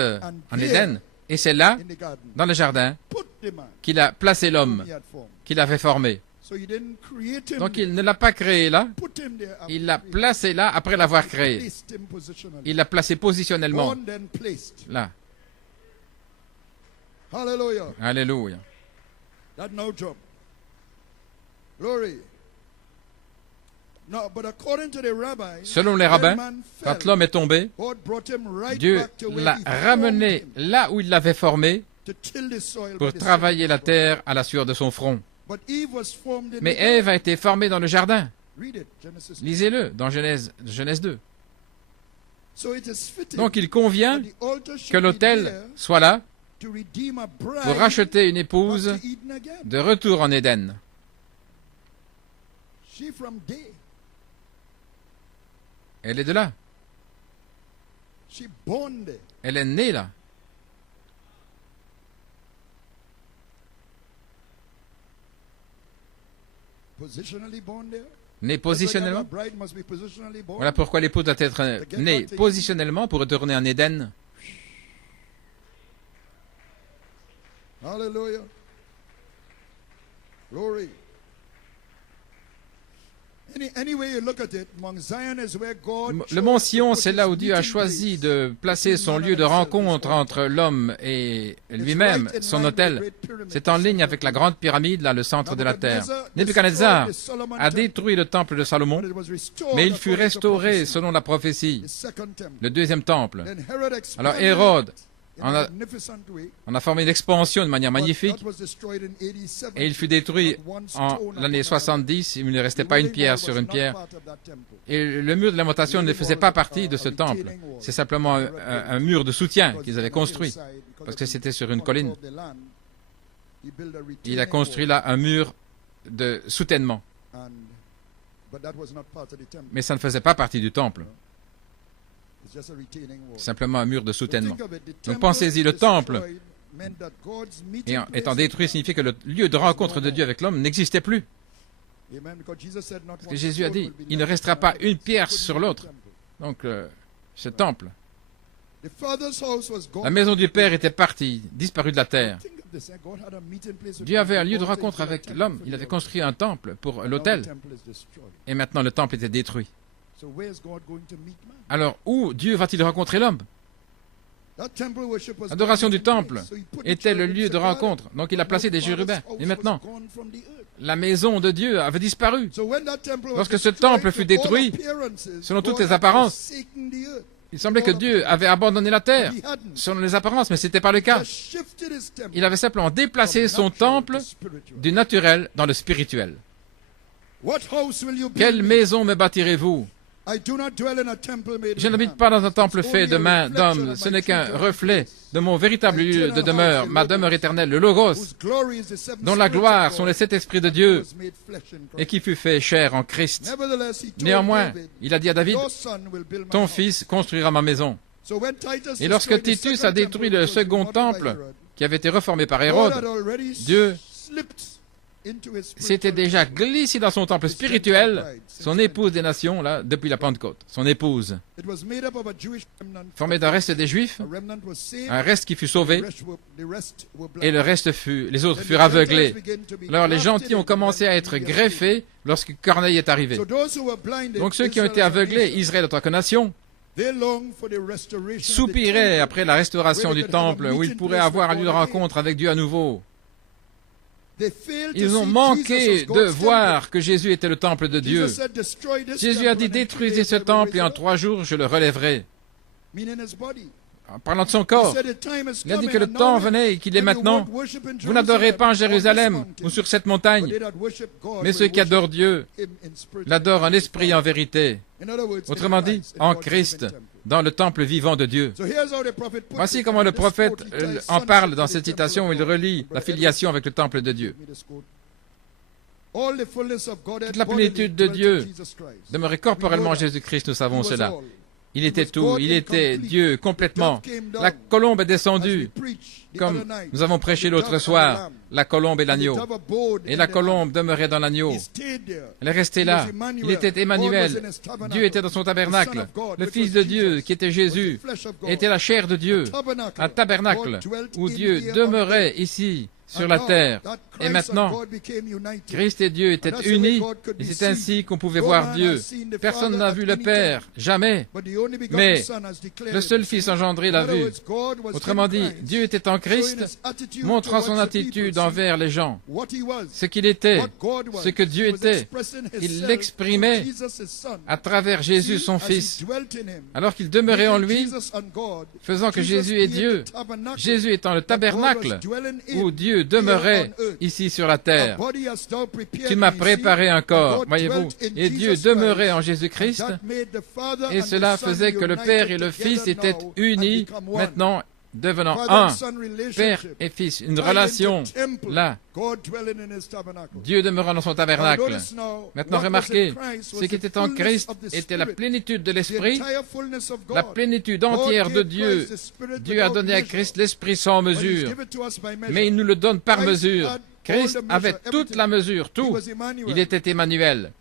en Éden. Et c'est là, in the garden. dans le jardin, Put the man qu'il a placé whom l'homme he had formed. qu'il avait formé. So he didn't create him. Donc il ne l'a pas créé là, Put him there after il l'a creation. placé là après l'avoir He créé. placed him positionally. Il l'a placé positionnellement Born then placed. là. Hallelujah. Alléluia. That no job. Glory. No, but according to the rabbis, Selon les when rabbins, man quand fell, l'homme est tombé, God brought him right Dieu back to where l'a he formed ramené him là où il l'avait formé to till the soil pour by the travailler la sweat of his brow. terre à la sueur de son front. But Eve was formed in Mais the Ève garden. a été formée dans le jardin. Read it, Genesis. Lisez-le dans Genèse 2. So it is fitting Donc il convient that the altar que should be l'autel there soit là to redeem a bride pour racheter une back épouse to Eden again. de retour en Éden. She from day. Elle est de là. She born there. Elle est née là. Positionally born there. Née That's why positionnellement. a bride must be positionally born. Voilà pourquoi l'épouse doit être née positionnellement pour retourner en Éden. Hallelujah. Glory. Any way you look at it, Mount Zion is where God Le chose mont to Sion, put c'est his là où Dieu a meeting choisi place. de placer son lieu de rencontre entre l'homme et lui-même, son autel. C'est en ligne avec la grande pyramide, là, le centre de la terre. Nebuchadnezzar a détruit le temple de Salomon, mais il fut restauré selon la prophétie, le deuxième temple. Alors Hérode en a formé une expansion de manière magnifique, et il fut détruit en l'année 70, il ne restait pas une pierre sur une pierre. Et le mur de lamentation ne faisait pas partie de ce temple. C'est simplement un mur de soutien qu'ils avaient construit, parce que c'était sur une colline. Il a construit là un mur de soutènement, mais ça ne faisait pas partie du temple. Simplement un mur de soutènement. Donc pensez-y, le temple étant détruit signifie que le lieu de rencontre de Dieu avec l'homme n'existait plus. Parce que Jésus a dit, il ne restera pas une pierre sur l'autre. Donc ce temple The father's house was gone. La maison du Père était partie, disparue de la terre. Think of this, God had a meeting place with Dieu avait un man. lieu de God rencontre said, avec "Build a l'homme. temple Il for avait the construit un temple pour Lord." Now l'autel. the temple is destroyed. Et maintenant, le temple était détruit. So where's God going to meet man? Alors, où Dieu va-t-il rencontrer l'homme? That temple worship was L'adoration du God's meeting temple place. So he put the était le cherubim lieu de in the garden. rencontre. Donc, il a placé des The father's chérubins. house Et was maintenant, gone from the earth. la maison de Dieu avait disparu. So when that temple was Lorsque ce destroyed, temple fut to all détruit, appearances, selon toutes God les had apparences, forsaken the earth. Il semblait que Dieu avait abandonné la terre, He hadn't. selon les apparences, mais ce n'était pas le cas. Just shifted his temple Il avait simplement déplacé from son natural temple to spiritual. du naturel dans le spirituel. What house will you build Quelle me? maison me bâtirez-vous? I do not dwell in a temple made Je with n'habite hands. pas dans un temple It's fait only de a main reflection d'homme. of Ce my n'est qu'un true reflet dwelling de mon véritable lieu de demeure, ma demeure éternelle, le Logos, whose glory is the seven dont la spirits gloire of sont God les 7 esprits de that Dieu was made flesh in Christ. et qui fut fait chair en Christ. Nevertheless, he told Néanmoins, David, il a dit à David, your son will build my ton house. fils construira ma maison. So when Titus Et lorsque destroyed the Titus second a détruit temple le which was second remodeled by temple, Herod, qui avait été reformé par God Hérode, had already Dieu slipped into his s'était spiritual déjà temple. glissé dans son temple spirituel, son épouse des nations, là, depuis la Pentecôte. Son épouse, It was made up of a Jewish remnant. formée d'un reste des Juifs, A remnant was saved, un reste qui fut sauvé, the rest were blind. et le reste fut, les autres Then furent the Gentiles aveuglés. began to be Alors les grafted gentils ont in commencé when à être Cornelius greffés lorsque Corneille est arrivé. came. So those who were blinded, Donc ceux qui ont été Israel as a aveuglés, nation, Israël en tant que nation, they longed for the restoration of the soupiraient temple. après la restauration du temple, où ils pourraient avoir un lieu de rencontre avec Dieu à nouveau. They failed to Ils ont see manqué Jesus as de God's voir que Jésus était le temple de temple. Dieu. Jesus said, "Destroy this Jésus a temple dit, and in 3 détruisez days ce I will temple et raise en it up." 3 jours je le relèverai. Meaning his body. En parlant de son He corps, said, "The time is il a dit coming que le and now temps that venait et qu'il est when you maintenant. won't worship in Vous Jerusalem n'adorez pas en or this Jérusalem mountain, ou sur cette but montagne, they that worship God mais will ceux qui worship adorent Dieu him in spirit l'adorent and en in esprit et truth." en vérité. In other words, in Autrement dit, Christ, in en God's Christ, living temple. dans le temple vivant de Dieu. So here's how the prophet puts Voici it. comment le In this prophète quote, he ties en sonship parle to dans the cette temple citation, of il God. relie la filiation avec le temple de Dieu. Give me this quote. All the fullness of Godhead Toute la bodily plénitude de dwelt in Dieu Jesus Christ. demeurait corporellement en Jésus-Christ, nous savons He was cela. all. Il était tout, il était Dieu complètement. The dove came down. La colombe est As we descendue, preached the comme other night, nous avons prêché the l'autre dove and soir, the lamb. la colombe et And the l'agneau. dove abode Et in la the colombe lamb. demeurait dans l'agneau. He stayed there. Elle est restée He là. was Emmanuel. Il était God was Emmanuel. in his tabernacle. Dieu était dans son The tabernacle. Son of God, Le which Fils was de Dieu, Jesus, qui était was the Jésus, flesh of God. était la chair de Dieu. Tabernacle. Un tabernacle God dwelt où in Dieu here on demeurait ici, sur And la now, terre. that Et Christ and maintenant, God became united. Christ et Dieu étaient And that's the way unis, God could et be c'est ainsi qu'on pouvait No voir man Dieu. has seen the Personne Father n'a at vu le any Père, time, jamais. but the only begotten Mais Son has declared le it. seul Fils engendré In l'a other vu. words, God was Autrement in dit, Christ, Dieu était en Christ, showing his attitude montrant son towards the attitude people, envers les gens, what he was, ce qu'il était, what God was. ce que Dieu He was était. expressing Il himself l'exprimait to Jesus, his Son. à travers Jésus, See, son as he Fils. dwelt in him, Alors qu'il demeurait en making lui, Jesus and God, faisant que Jesus Jésus est being Dieu, the tabernacle Jésus étant le that God tabernacle was dwelling in où Dieu here demeurait on earth. ici sur la A terre. body hast thou prepared Tu m'as me, préparé see, un and corps, God voyez-vous, dwelt in et Dieu Jesus demeurait Christ, en Jésus-Christ, and that made the Father et and cela the Son faisait que le Père et le united Fils together étaient now and unis, become one. maintenant devenant Father un, and Son relationship, Père et Fils, une tied relation into temple, là, God dwelling in his tabernacle. Dieu demeurant dans son Now tabernacle. notice now, Maintenant what was remarquez, in Christ was ce qui the était en fullness Christ of the était la Spirit, plénitude de the l'Esprit, entire fullness of God. la plénitude God entière de gave Dieu. Christ the Spirit Dieu a without donné à measure, Christ l'Esprit sans but he's mesure, given to us by measure. mais il nous le donne par Christ mesure. had Christ all the avait measure, toute everything. la mesure, He tout. was Emmanuel. Il était Emmanuel.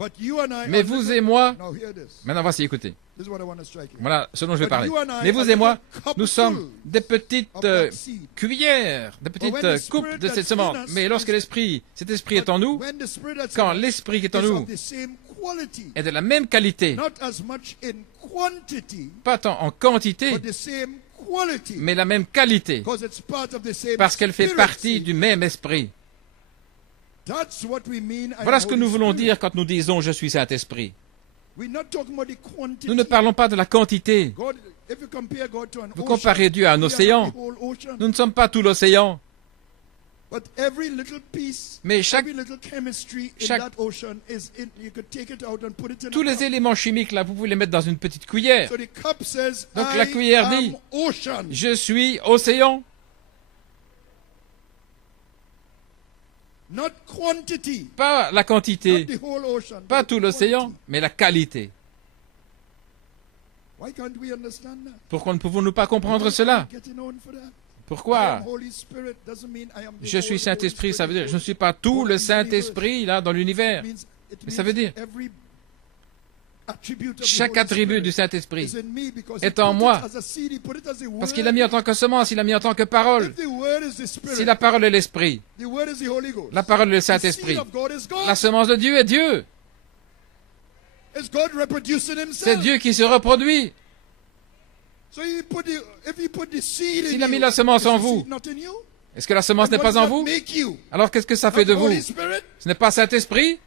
But you and I Mais are vous little- et moi, Now hear this. maintenant voici, écoutez. This is what I want to strike here. Voilà ce dont je vais But parler. you and I Mais are vous et moi, little cup nous sommes full des petites of that seed. cuillères, des petites when the coupes Spirit de cette that's in semence. us Mais lorsque is- l'Esprit, cet Esprit est en But nous, when the Spirit that's quand in us l'Esprit qui est en is nous of the same quality, est de la même qualité, not as much in quantity, pas tant en quantité, but the same quality, mais la même qualité, because it's part of the same parce qu'elle fait spirit partie seed. du même Esprit. That's what we mean. I Voilà am ce que Holy nous voulons Spirit. dire quand nous disons « Je suis Saint-Esprit We're not talking about the quantity. ». Nous ne parlons pas de la quantité. God, if you compare God to an Vous ocean, comparez Dieu à un we are océan. not the whole ocean. Nous ne sommes pas tout l'océan. But every little piece, Mais chaque- every little chemistry in chaque- that ocean is in. You could take it out and put it in Tous a les cup. éléments chimiques, là, vous pouvez les mettre dans une petite cuillère. So the cup says, Donc I la cuillère am dit, ocean. Je suis océan. Not quantity. Pas la Not quantité, the whole ocean. pas but tout the l'océan, quantity. mais la qualité. Why can't we understand that? Pourquoi ne pouvons-nous pas comprendre Why cela? are we getting on for that? I Pourquoi? am Holy Spirit doesn't mean I am the Je suis whole Saint-Esprit, Holy ça veut dire Spirit. je ne suis pas tout All le in the Saint-Esprit là dans l'univers. universe. It Mais ça veut means dire- every Chaque attribut du Saint-Esprit est en moi. Parce qu'il l'a mis en tant que semence, il l'a mis en tant que parole. Si la parole est l'Esprit, la parole est le Saint-Esprit. La semence de Dieu est Dieu. C'est Dieu qui se reproduit. S'il a mis la semence en vous, est-ce que la semence n'est pas en vous? Alors qu'est-ce que ça fait de vous? Ce n'est pas Saint-Esprit?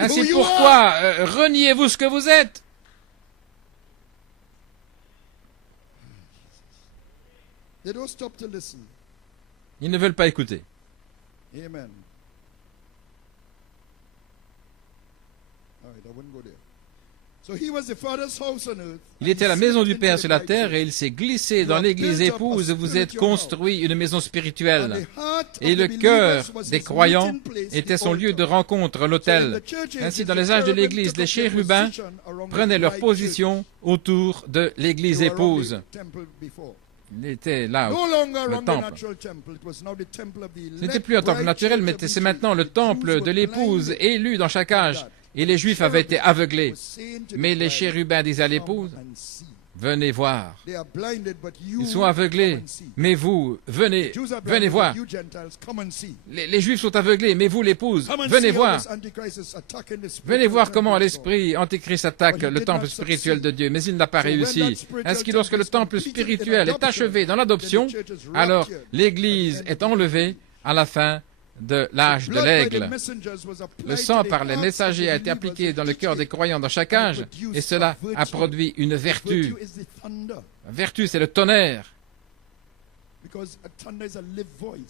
Ainsi pourquoi reniez-vous ce que vous êtes? Ils ne veulent pas écouter. Amen. All right, I wouldn't go there. So he was the Father's house on earth. Il était à la maison du Père sur la terre et il s'est glissé dans l'église épouse où vous êtes construit une maison spirituelle. Et le cœur des croyants était son lieu de rencontre, l'autel. Ainsi, dans les âges de l'église, les chérubins prenaient leur position autour de l'église épouse. Il était là, le temple. Ce n'était plus un temple naturel, mais c'est maintenant le temple de l'épouse élue dans chaque âge. Et les Juifs avaient été aveuglés. Mais les chérubins disaient à l'épouse, venez voir. Ils sont aveuglés, mais vous, venez voir. Les Juifs sont aveuglés, mais vous, l'épouse, venez voir. Venez voir comment l'esprit antichrist attaque le temple spirituel de Dieu, mais il n'a pas réussi. Ainsi, lorsque le temple spirituel est achevé dans l'adoption, alors l'Église est enlevée à la fin de l'âge de l'aigle. Le sang par les messagers a été appliqué dans le cœur des croyants dans chaque âge, et cela a produit une vertu. La vertu, c'est le tonnerre.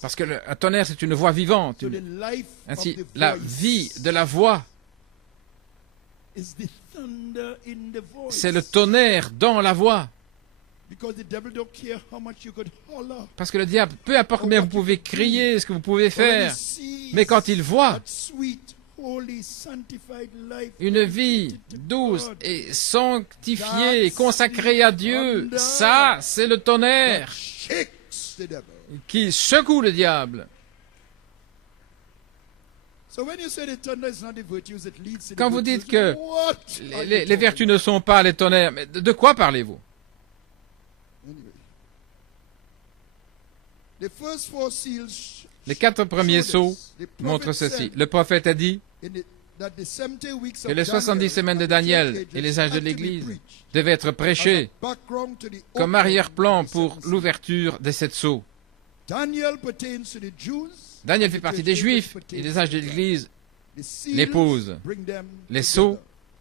Parce que un tonnerre, c'est une voix vivante. Ainsi, la vie de la voix, c'est le tonnerre dans la voix. Parce que le diable, peu importe combien vous pouvez crier, ce que vous pouvez faire, mais quand il voit une vie douce et sanctifiée, consacrée à Dieu, ça, c'est le tonnerre qui secoue le diable. Quand vous dites que les vertus ne sont pas les tonnerres, mais de quoi parlez-vous? Les 4 premiers sceaux montrent ceci. Le prophète a dit que les 70 semaines de Daniel et les âges de l'Église devaient être prêchés comme arrière-plan pour l'ouverture des 7 sceaux. Daniel fait partie des Juifs et les âges de l'Église l'épousent. Les sceaux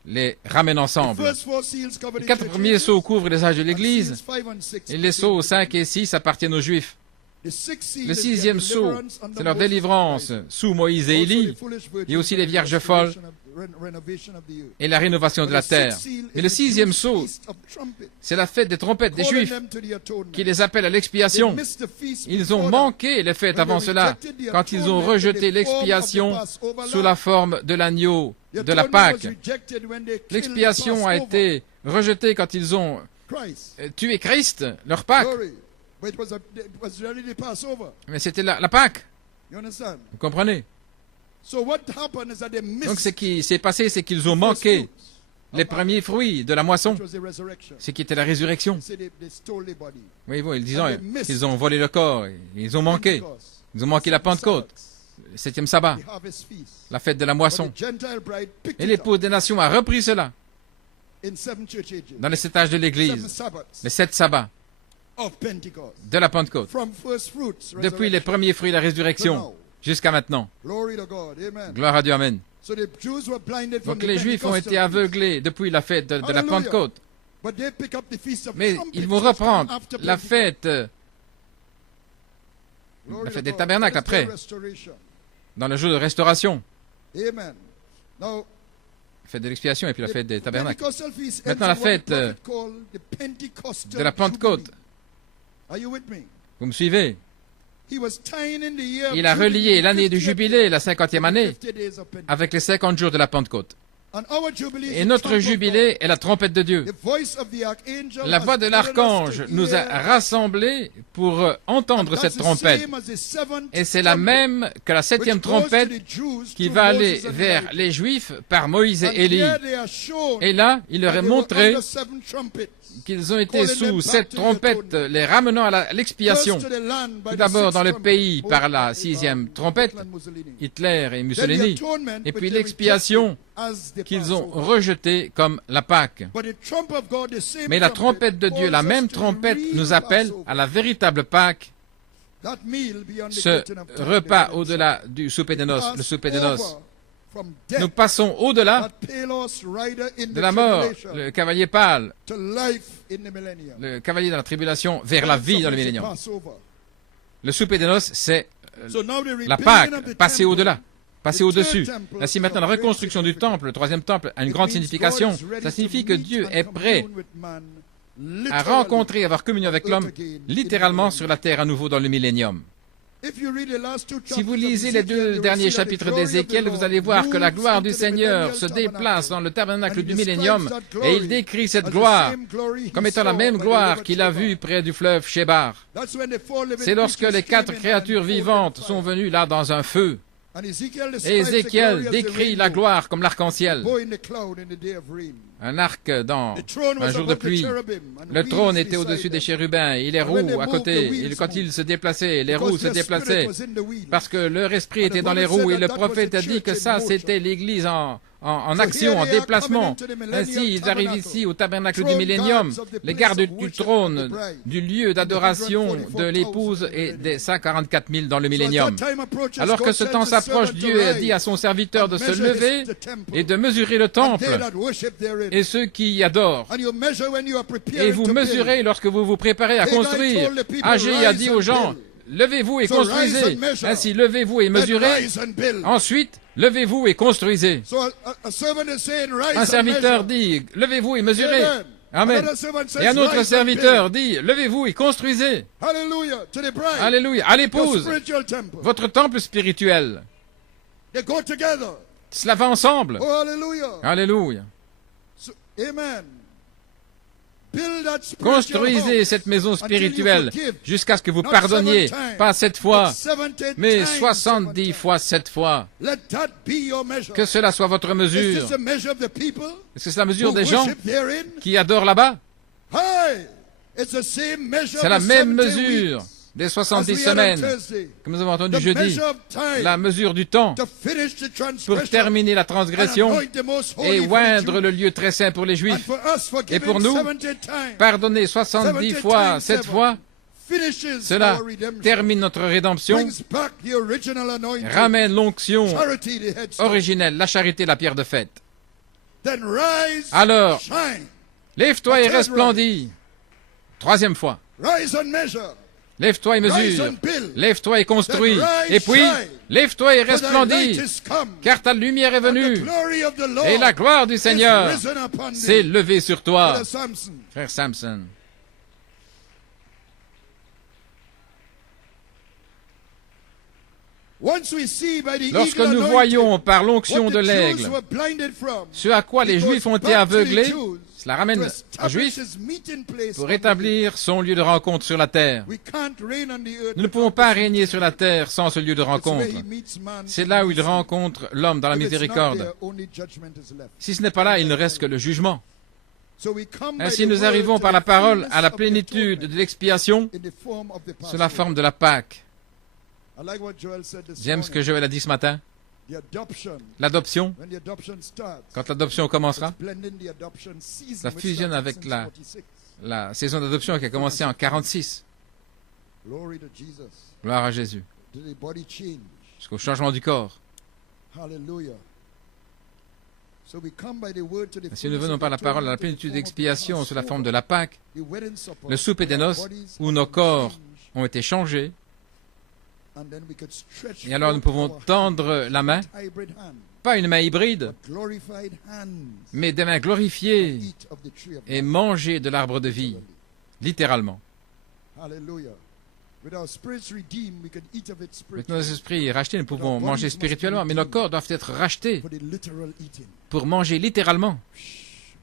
les ramènent ensemble. Les 4 premiers sceaux couvrent les âges de l'Église et les sceaux 5 et 6 appartiennent aux Juifs. Le 6e sceau, c'est leur délivrance sous Moïse et Élie, et aussi les vierges folles et la rénovation de la terre. Et le 6e sceau, c'est la fête des trompettes des Juifs, qui les appelle à l'expiation. Ils ont manqué les fêtes avant cela, quand ils ont rejeté l'expiation sous la forme de l'agneau de la Pâque. L'expiation a été rejetée quand ils ont tué Christ, leur Pâque. Mais c'était la Pâque. Vous comprenez? Donc ce qui s'est passé, c'est qu'ils ont manqué les premiers fruits de la moisson, ce qui était la résurrection. Oui, ils disent qu'ils ont volé le corps, ils ont manqué. Ils ont manqué la Pentecôte, le 7e sabbat, la fête de la moisson. Et l'épouse des nations a repris cela dans les 7 âges de l'Église, les 7 sabbats de la Pentecôte, depuis les premiers fruits de la résurrection jusqu'à maintenant. Gloire à Dieu, Amen. Donc les Juifs ont été aveuglés depuis la fête de la Pentecôte, mais ils vont reprendre la fête des tabernacles après, dans le jour de restauration. La fête de l'expiation et puis la fête des tabernacles. Maintenant la fête de la Pentecôte. Vous me suivez? Il a relié l'année du jubilé, la 50e année, avec les 50 jours de la Pentecôte. Et notre jubilé est la trompette de Dieu. La voix de l'archange nous a rassemblés pour entendre cette trompette. Et c'est la même que la septième trompette qui va aller vers les Juifs par Moïse et Élie. Et là, il leur est montré qu'ils ont été sous cette trompette, les ramenant à l'expiation. Tout d'abord dans le pays par la sixième trompette, Hitler et Mussolini, et puis l'expiation qu'ils ont rejetée comme la Pâque. Mais la trompette de Dieu, la même trompette, nous appelle à la véritable Pâque, ce repas au-delà du souper de noces, le souper de noces. Nous passons au-delà de la mort, le cavalier pâle, le cavalier dans la tribulation, vers la vie dans le millénium. Le souper de noces, c'est la Pâque, passer au-delà, passer au-dessus. Ainsi maintenant, la reconstruction du temple, le troisième temple, a une grande signification. Ça signifie que Dieu est prêt à rencontrer, à avoir communion avec l'homme, littéralement sur la terre à nouveau dans le millénium. Si vous lisez les deux derniers chapitres d'Ézéchiel, vous allez voir que la gloire du Seigneur se déplace dans le tabernacle du millénium et il décrit cette gloire comme étant la même gloire qu'il a vue près du fleuve Chébar. C'est lorsque les quatre créatures vivantes sont venues là dans un feu. Et Ézéchiel décrit la gloire comme l'arc-en-ciel. Un arc dans un jour de pluie. Le trône était au-dessus des chérubins et les roues à côté. Et quand ils se déplaçaient, les roues se déplaçaient parce que leur esprit était dans les roues. Et le prophète a dit que ça, c'était l'Église en action, en déplacement. Ainsi, ils arrivent ici au tabernacle du millénium, les gardes du trône, du lieu d'adoration de l'épouse et des 144 000 dans le millénium. Alors que ce temps s'approche, Dieu a dit à son serviteur de se lever et de mesurer le temple et ceux qui y adorent. Et vous mesurez lorsque vous vous préparez à construire. Agé a dit aux gens, levez-vous et construisez. Ainsi, levez-vous et mesurez. Ensuite, levez-vous et construisez. Un serviteur dit, levez-vous et mesurez. Amen. Et un autre serviteur dit, levez-vous et construisez. Alléluia. À l'épouse, votre temple spirituel. Cela va ensemble. Alléluia. Construisez cette maison spirituelle jusqu'à ce que vous pardonniez, pas 7 fois, mais 70 fois 7 fois. Que cela soit votre mesure. Est-ce que c'est la mesure des gens qui adorent là-bas? C'est la même mesure des 70 semaines que nous avons entendu jeudi, la mesure du temps pour terminer la transgression et oindre le lieu très saint pour les Juifs. Et pour nous, pardonner 70 fois, 7 fois, cela termine notre rédemption, ramène l'onction originelle, la charité, la pierre de fête. Alors, lève-toi et resplendis. Troisième fois. Lève-toi et mesure. Lève-toi et construis. Et puis, lève-toi et resplendis, car ta lumière est venue. Et la gloire du Seigneur s'est levée sur toi. Frère Samson. Lorsque nous voyons par l'onction de l'aigle ce à quoi les Juifs ont été aveuglés, cela ramène un Juif pour établir son lieu de rencontre sur la terre. Nous ne pouvons pas régner sur la terre sans ce lieu de rencontre. C'est là où il rencontre l'homme dans la miséricorde. Si ce n'est pas là, il ne reste que le jugement. Ainsi, nous arrivons par la parole à la plénitude de l'expiation sous la forme de la Pâque. J'aime ce que Joël a dit ce matin. L'adoption, quand l'adoption commencera, ça fusionne avec la saison d'adoption qui a commencé en 1946. Gloire à Jésus. Jusqu'au changement du corps. Si nous venons par la parole à la plénitude d'expiation sous la forme de la Pâque, le souper des noces, où nos corps ont été changés, et alors nous pouvons tendre la main, pas une main hybride, mais des mains glorifiées et manger de l'arbre de vie, littéralement. With our spirits redeemed, we can eat of it Avec nos spiritually. esprits rachetés, nous pouvons manger spirituellement, mais nos corps doivent être rachetés For the literal eating. pour manger littéralement.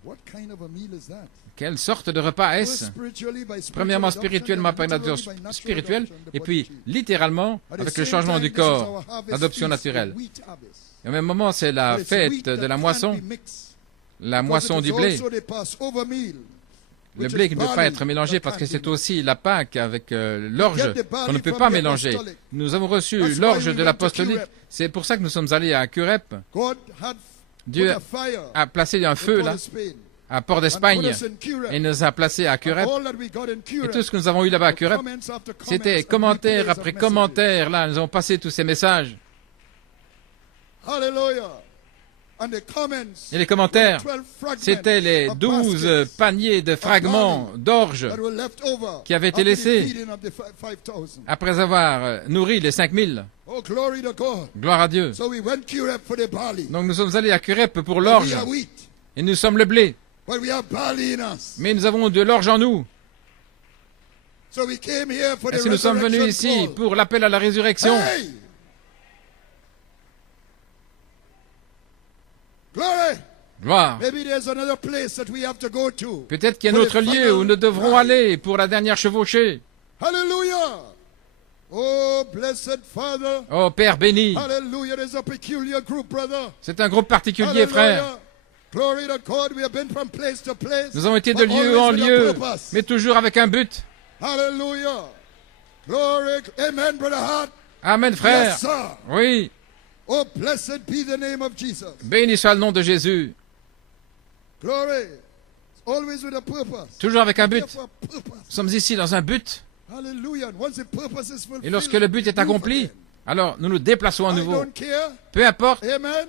What kind of a meal is that? Quelle sorte de repas First, est-ce? spiritually, by spiritual Premièrement, adoption, spirituellement then par une literally adoption by natural spirituelle, adoption, the et body puis change. littéralement At the avec le same changement time, du this is our corps, harvest l'adoption feast, naturelle. the wheat harvest. Et au même moment, c'est la But it's fête wheat de that la can't moisson, be mixed, la because moisson it du is blé. also the Passover meal, Le which blé is qui ne peut pas barley être mélangé that parce que can't be c'est mixed. aussi la Pâque avec l'orge Get the barley qu'on ne peut from pas the mélanger. apostolic. Nous avons reçu That's why l'orge we de went l'apostolique. to Curep. C'est pour ça que nous sommes allés à Curep. God had Dieu put a fire a placé un in feu Port là, of Spain à Port and put d'Espagne, us in Curep. et nous a placés à And Curep. all that we got in Et Curep tout ce que nous avons eu là-bas à were Curep, comments after comments c'était and commentaire replays après of messages. commentaire. Là, nous avons passé tous ces messages. Hallelujah. And the comments Et les commentaires, 12 fragments c'était les of 12 baskets paniers de fragments d'orge that were left over qui avaient été after the laissés feeding of the 5,000. après avoir nourri les 5000. Oh, glory to God. Gloire à Dieu. So we went Curep for the barley. Donc nous sommes allés à Curep pour But l'orge, we are wheat, et nous sommes le blé. but we have barley in us. Mais nous avons de l'orge en nous. So we came here for the Et si nous sommes venus resurrection ici call. pour l'appel à la résurrection, Hey! Glory! gloire. Maybe there's another place that we have to go to. Peut-être qu'il y a un autre lieu où nous devrons aller pour la dernière chevauchée. Hallelujah! Oh, blessed Father. Oh Père béni, Hallelujah. There's a peculiar group, brother. c'est un groupe particulier, frère. Hallelujah. Glory to God. We have been from place to place. Nous avons été de but lieu always en with a lieu, purpose. mais toujours avec un but. Hallelujah. Glory. Amen, brother Hart. Amen, frère. Yes, sir. Oui, Oh, blessed be the name of Jesus. béni soit le nom de Jésus. Glory. Always with a purpose. Toujours avec un but. Here for a purpose. Nous sommes ici dans un but. Hallelujah. And once the purpose is fulfilled, Et lorsque le but est move accompli, again. alors nous nous déplaçons à I nouveau. don't care. Peu importe, Amen.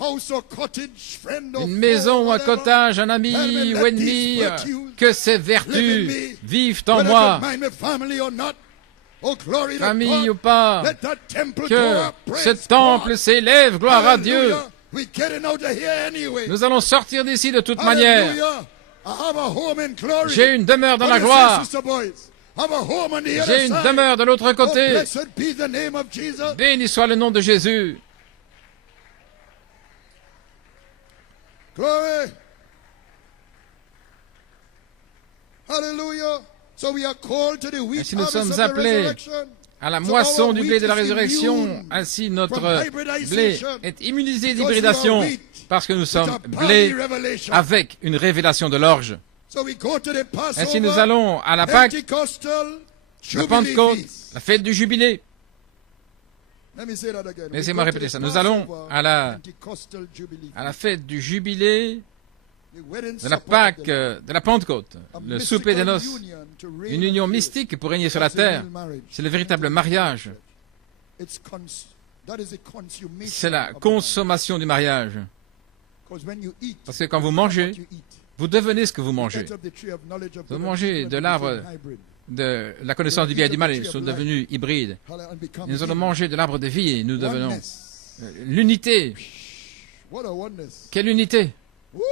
House or cottage, friend or une foe, maison ou un whatever. cottage, un ami Amen. ou Let ennemi, these virtues que ces live in vertus me, vivent en whether moi, it mind me family or not. Oh, glory to famille God. ou pas, Let that temple go que up. ce Praise temple God. s'élève, gloire à Dieu. Hallelujah. We're getting out of here anyway. Nous allons sortir d'ici de toute manière. Hallelujah. I have a home in glory. J'ai une demeure dans What la do you say, gloire. sister boys? Have a home on the other J'ai une side. demeure de l'autre Oh, côté. blessed be the name of Jesus. Béni soit le nom de Jésus. Glory. Hallelujah. So we are called to the wheat Ainsi nous harvest sommes of the appelés resurrection. À la moisson du blé de la résurrection, ainsi notre blé est immunisé d'hybridation parce que nous sommes blés avec une révélation de l'orge. So we go to the Passover, Ainsi nous allons à la Pâque, Pentecostal, la Jubilee Pentecôte, feast. la fête du jubilé. Let me say that again. Laissez-moi We go to répéter the ça. Nous allons Passover, à la Pentecostal Jubilee fête du jubilé, feast. The wedding de la supper Pâque, of the Lamb. de la Pentecôte, A le souper des mystical noces, union to reign une on union the earth. mystique pour régner sur la That's the real terre. marriage. C'est le véritable mariage. That is a consummation C'est la of the consommation du mariage. marriage. 'Cause when you eat, Parce que quand vous you mangez, become what you eat. vous devenez ce que vous You mangez. ate of the tree of knowledge of Vous good and mangez evil de and l'arbre became hybrid. de la connaissance du bien et du mal et nous sommes devenus hybrides. And become Et nous allons hidden. manger de l'arbre de vie et nous devenons Oneness. l'unité. What a oneness. Quelle unité! Woo!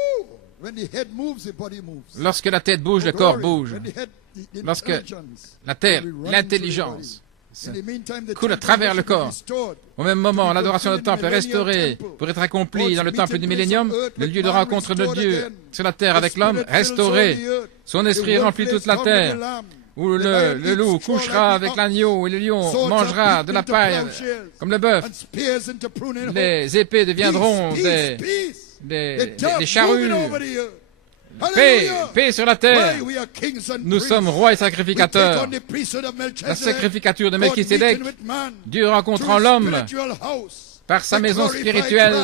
When the head moves, the body moves. Lorsque la tête bouge, le Oh, corps glory. bouge. When the head, the Lorsque intelligence la terre, will be running l'intelligence through the body. In the meantime, the coule à temple travers le worship is corps. restored. Au même moment, l'adoration du temple est restaurée pour être accomplie dans le temple du millénium, le lieu de rencontre de Dieu sur la terre avec l'homme restauré. Son esprit remplit toute la terre, où le loup couchera avec l'agneau et le lion mangera de la paille comme le bœuf. Les épées deviendront des charrues. Paix, paix sur la terre. Nous sommes rois et sacrificateurs. La sacrificature de Melchisédek, Dieu rencontrant l'homme par sa maison spirituelle,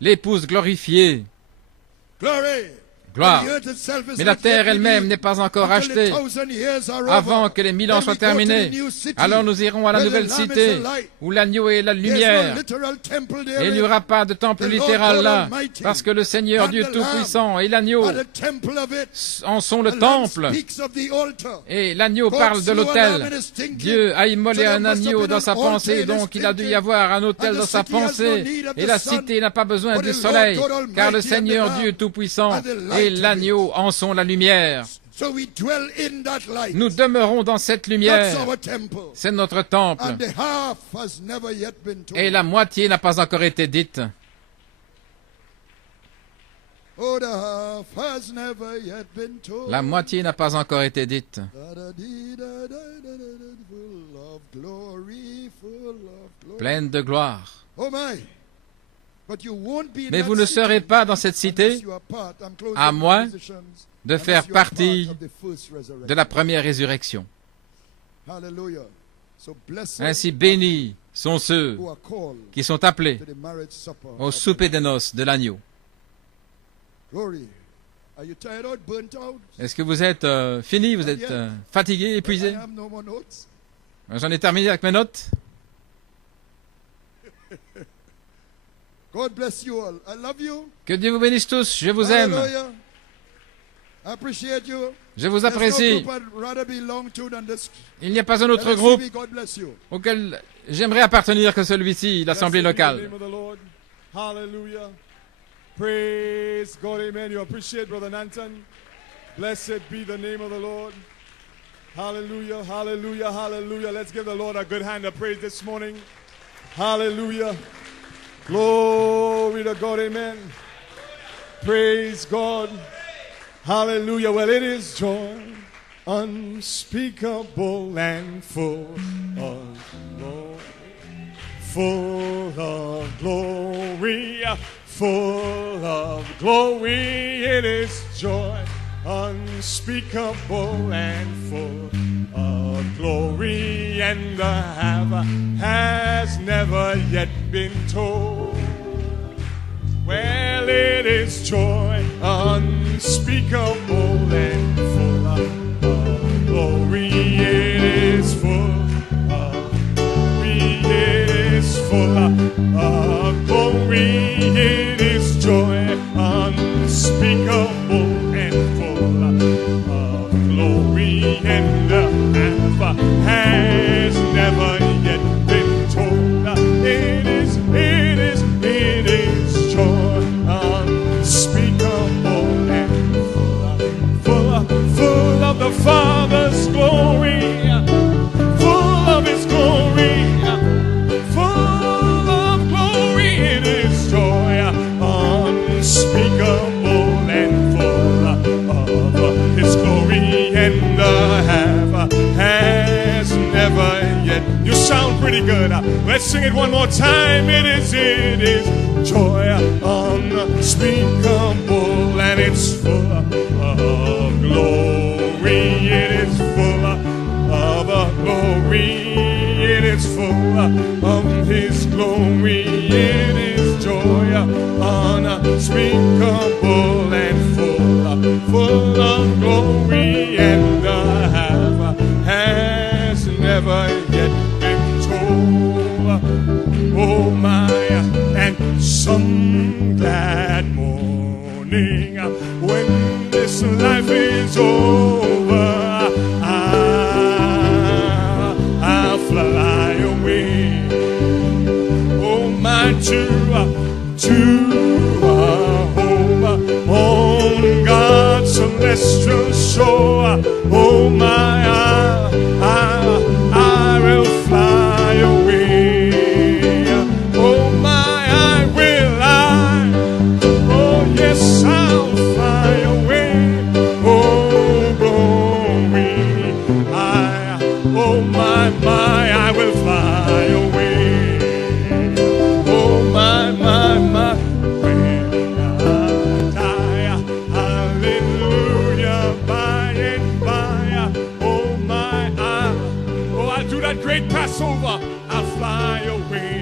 l'épouse glorifiée. Gloire. Mais la terre elle-même n'est pas encore achetée. Avant que les 1000 ans soient terminés, alors nous irons à la nouvelle cité où l'agneau est la lumière. Et il n'y aura pas de temple littéral là, parce que le Seigneur Dieu Tout-Puissant et l'agneau en sont le temple. Et l'agneau parle de l'autel. Dieu a immolé un agneau dans sa pensée, donc il a dû y avoir un autel dans sa pensée. Et la cité n'a pas besoin du soleil, car le Seigneur Dieu Tout-Puissant et l'agneau en sont la lumière. So we dwell in that light. Nous demeurons dans cette That's lumière. our temple. C'est notre temple. And the half has never yet been told. Et la moitié n'a pas encore été dite. Oh, the half has never yet been told. La moitié n'a pas encore été dite. Full of glory, full of glory. Pleine de gloire. Oh my. But you won't be in Mais that vous ne city serez pas dans cette cité unless you are part. I'm closing à moins musicians, de unless faire you are partie part of the first resurrection. de la première résurrection. Hallelujah. So blessed Ainsi bénis sont ceux who are called qui sont appelés to the marriage supper au of souper the des noces de l'agneau. Glory. Are you tired out, burnt out? Est-ce que vous êtes fini, vous êtes fatigué, I épuisé? have no more notes. J'en ai terminé avec mes notes. God bless you all. I love you. Que Dieu vous bénisse tous, je vous aime, Hallelujah. I appreciate you. je vous There's no apprécie. group I'd rather belong to than this. Il n'y a pas un autre LSCB, groupe God bless you. auquel j'aimerais appartenir que celui-ci, l'Assemblée Blessed be the locale. name of the Lord. Hallelujah. Praise God, amen. You appreciate Brother Nanton. Blessed be the name of the Lord. Hallelujah, hallelujah, hallelujah. Let's give the Lord a good hand of praise this morning. Hallelujah. Glory to God, amen. Praise God. Hallelujah. Well, it is joy unspeakable and full of glory. Full of glory, full of glory, it is joy unspeakable and full of glory, and the half has never yet been told. Well, it is joy unspeakable and full of glory, it is full of glory, it is full of glory, it is joy unspeakable and full of glory, and the half has never yet been told. It is joy unspeakable and full of the Father's glory, full of His glory, full of glory. It is joy unspeakable and full of His glory, and the half has never yet. You sound pretty good. Let's sing it one more time. It is joy unspeakable, and it's full of glory. It is full of glory. It is full of His glory. It is joy unspeakable and full of glory, and the half has never yet been told. Oh my, and some glad morning when this life is over, I'll fly away. Oh my, to a home on God's celestial shore. Oh my, I will fly away. Oh my, I will. Oh yes, I'll fly away. Oh glory, oh my, I will fly away. Oh my, when I die, hallelujah, by and by. Oh my, I'll do that great Passover. I'll fly away.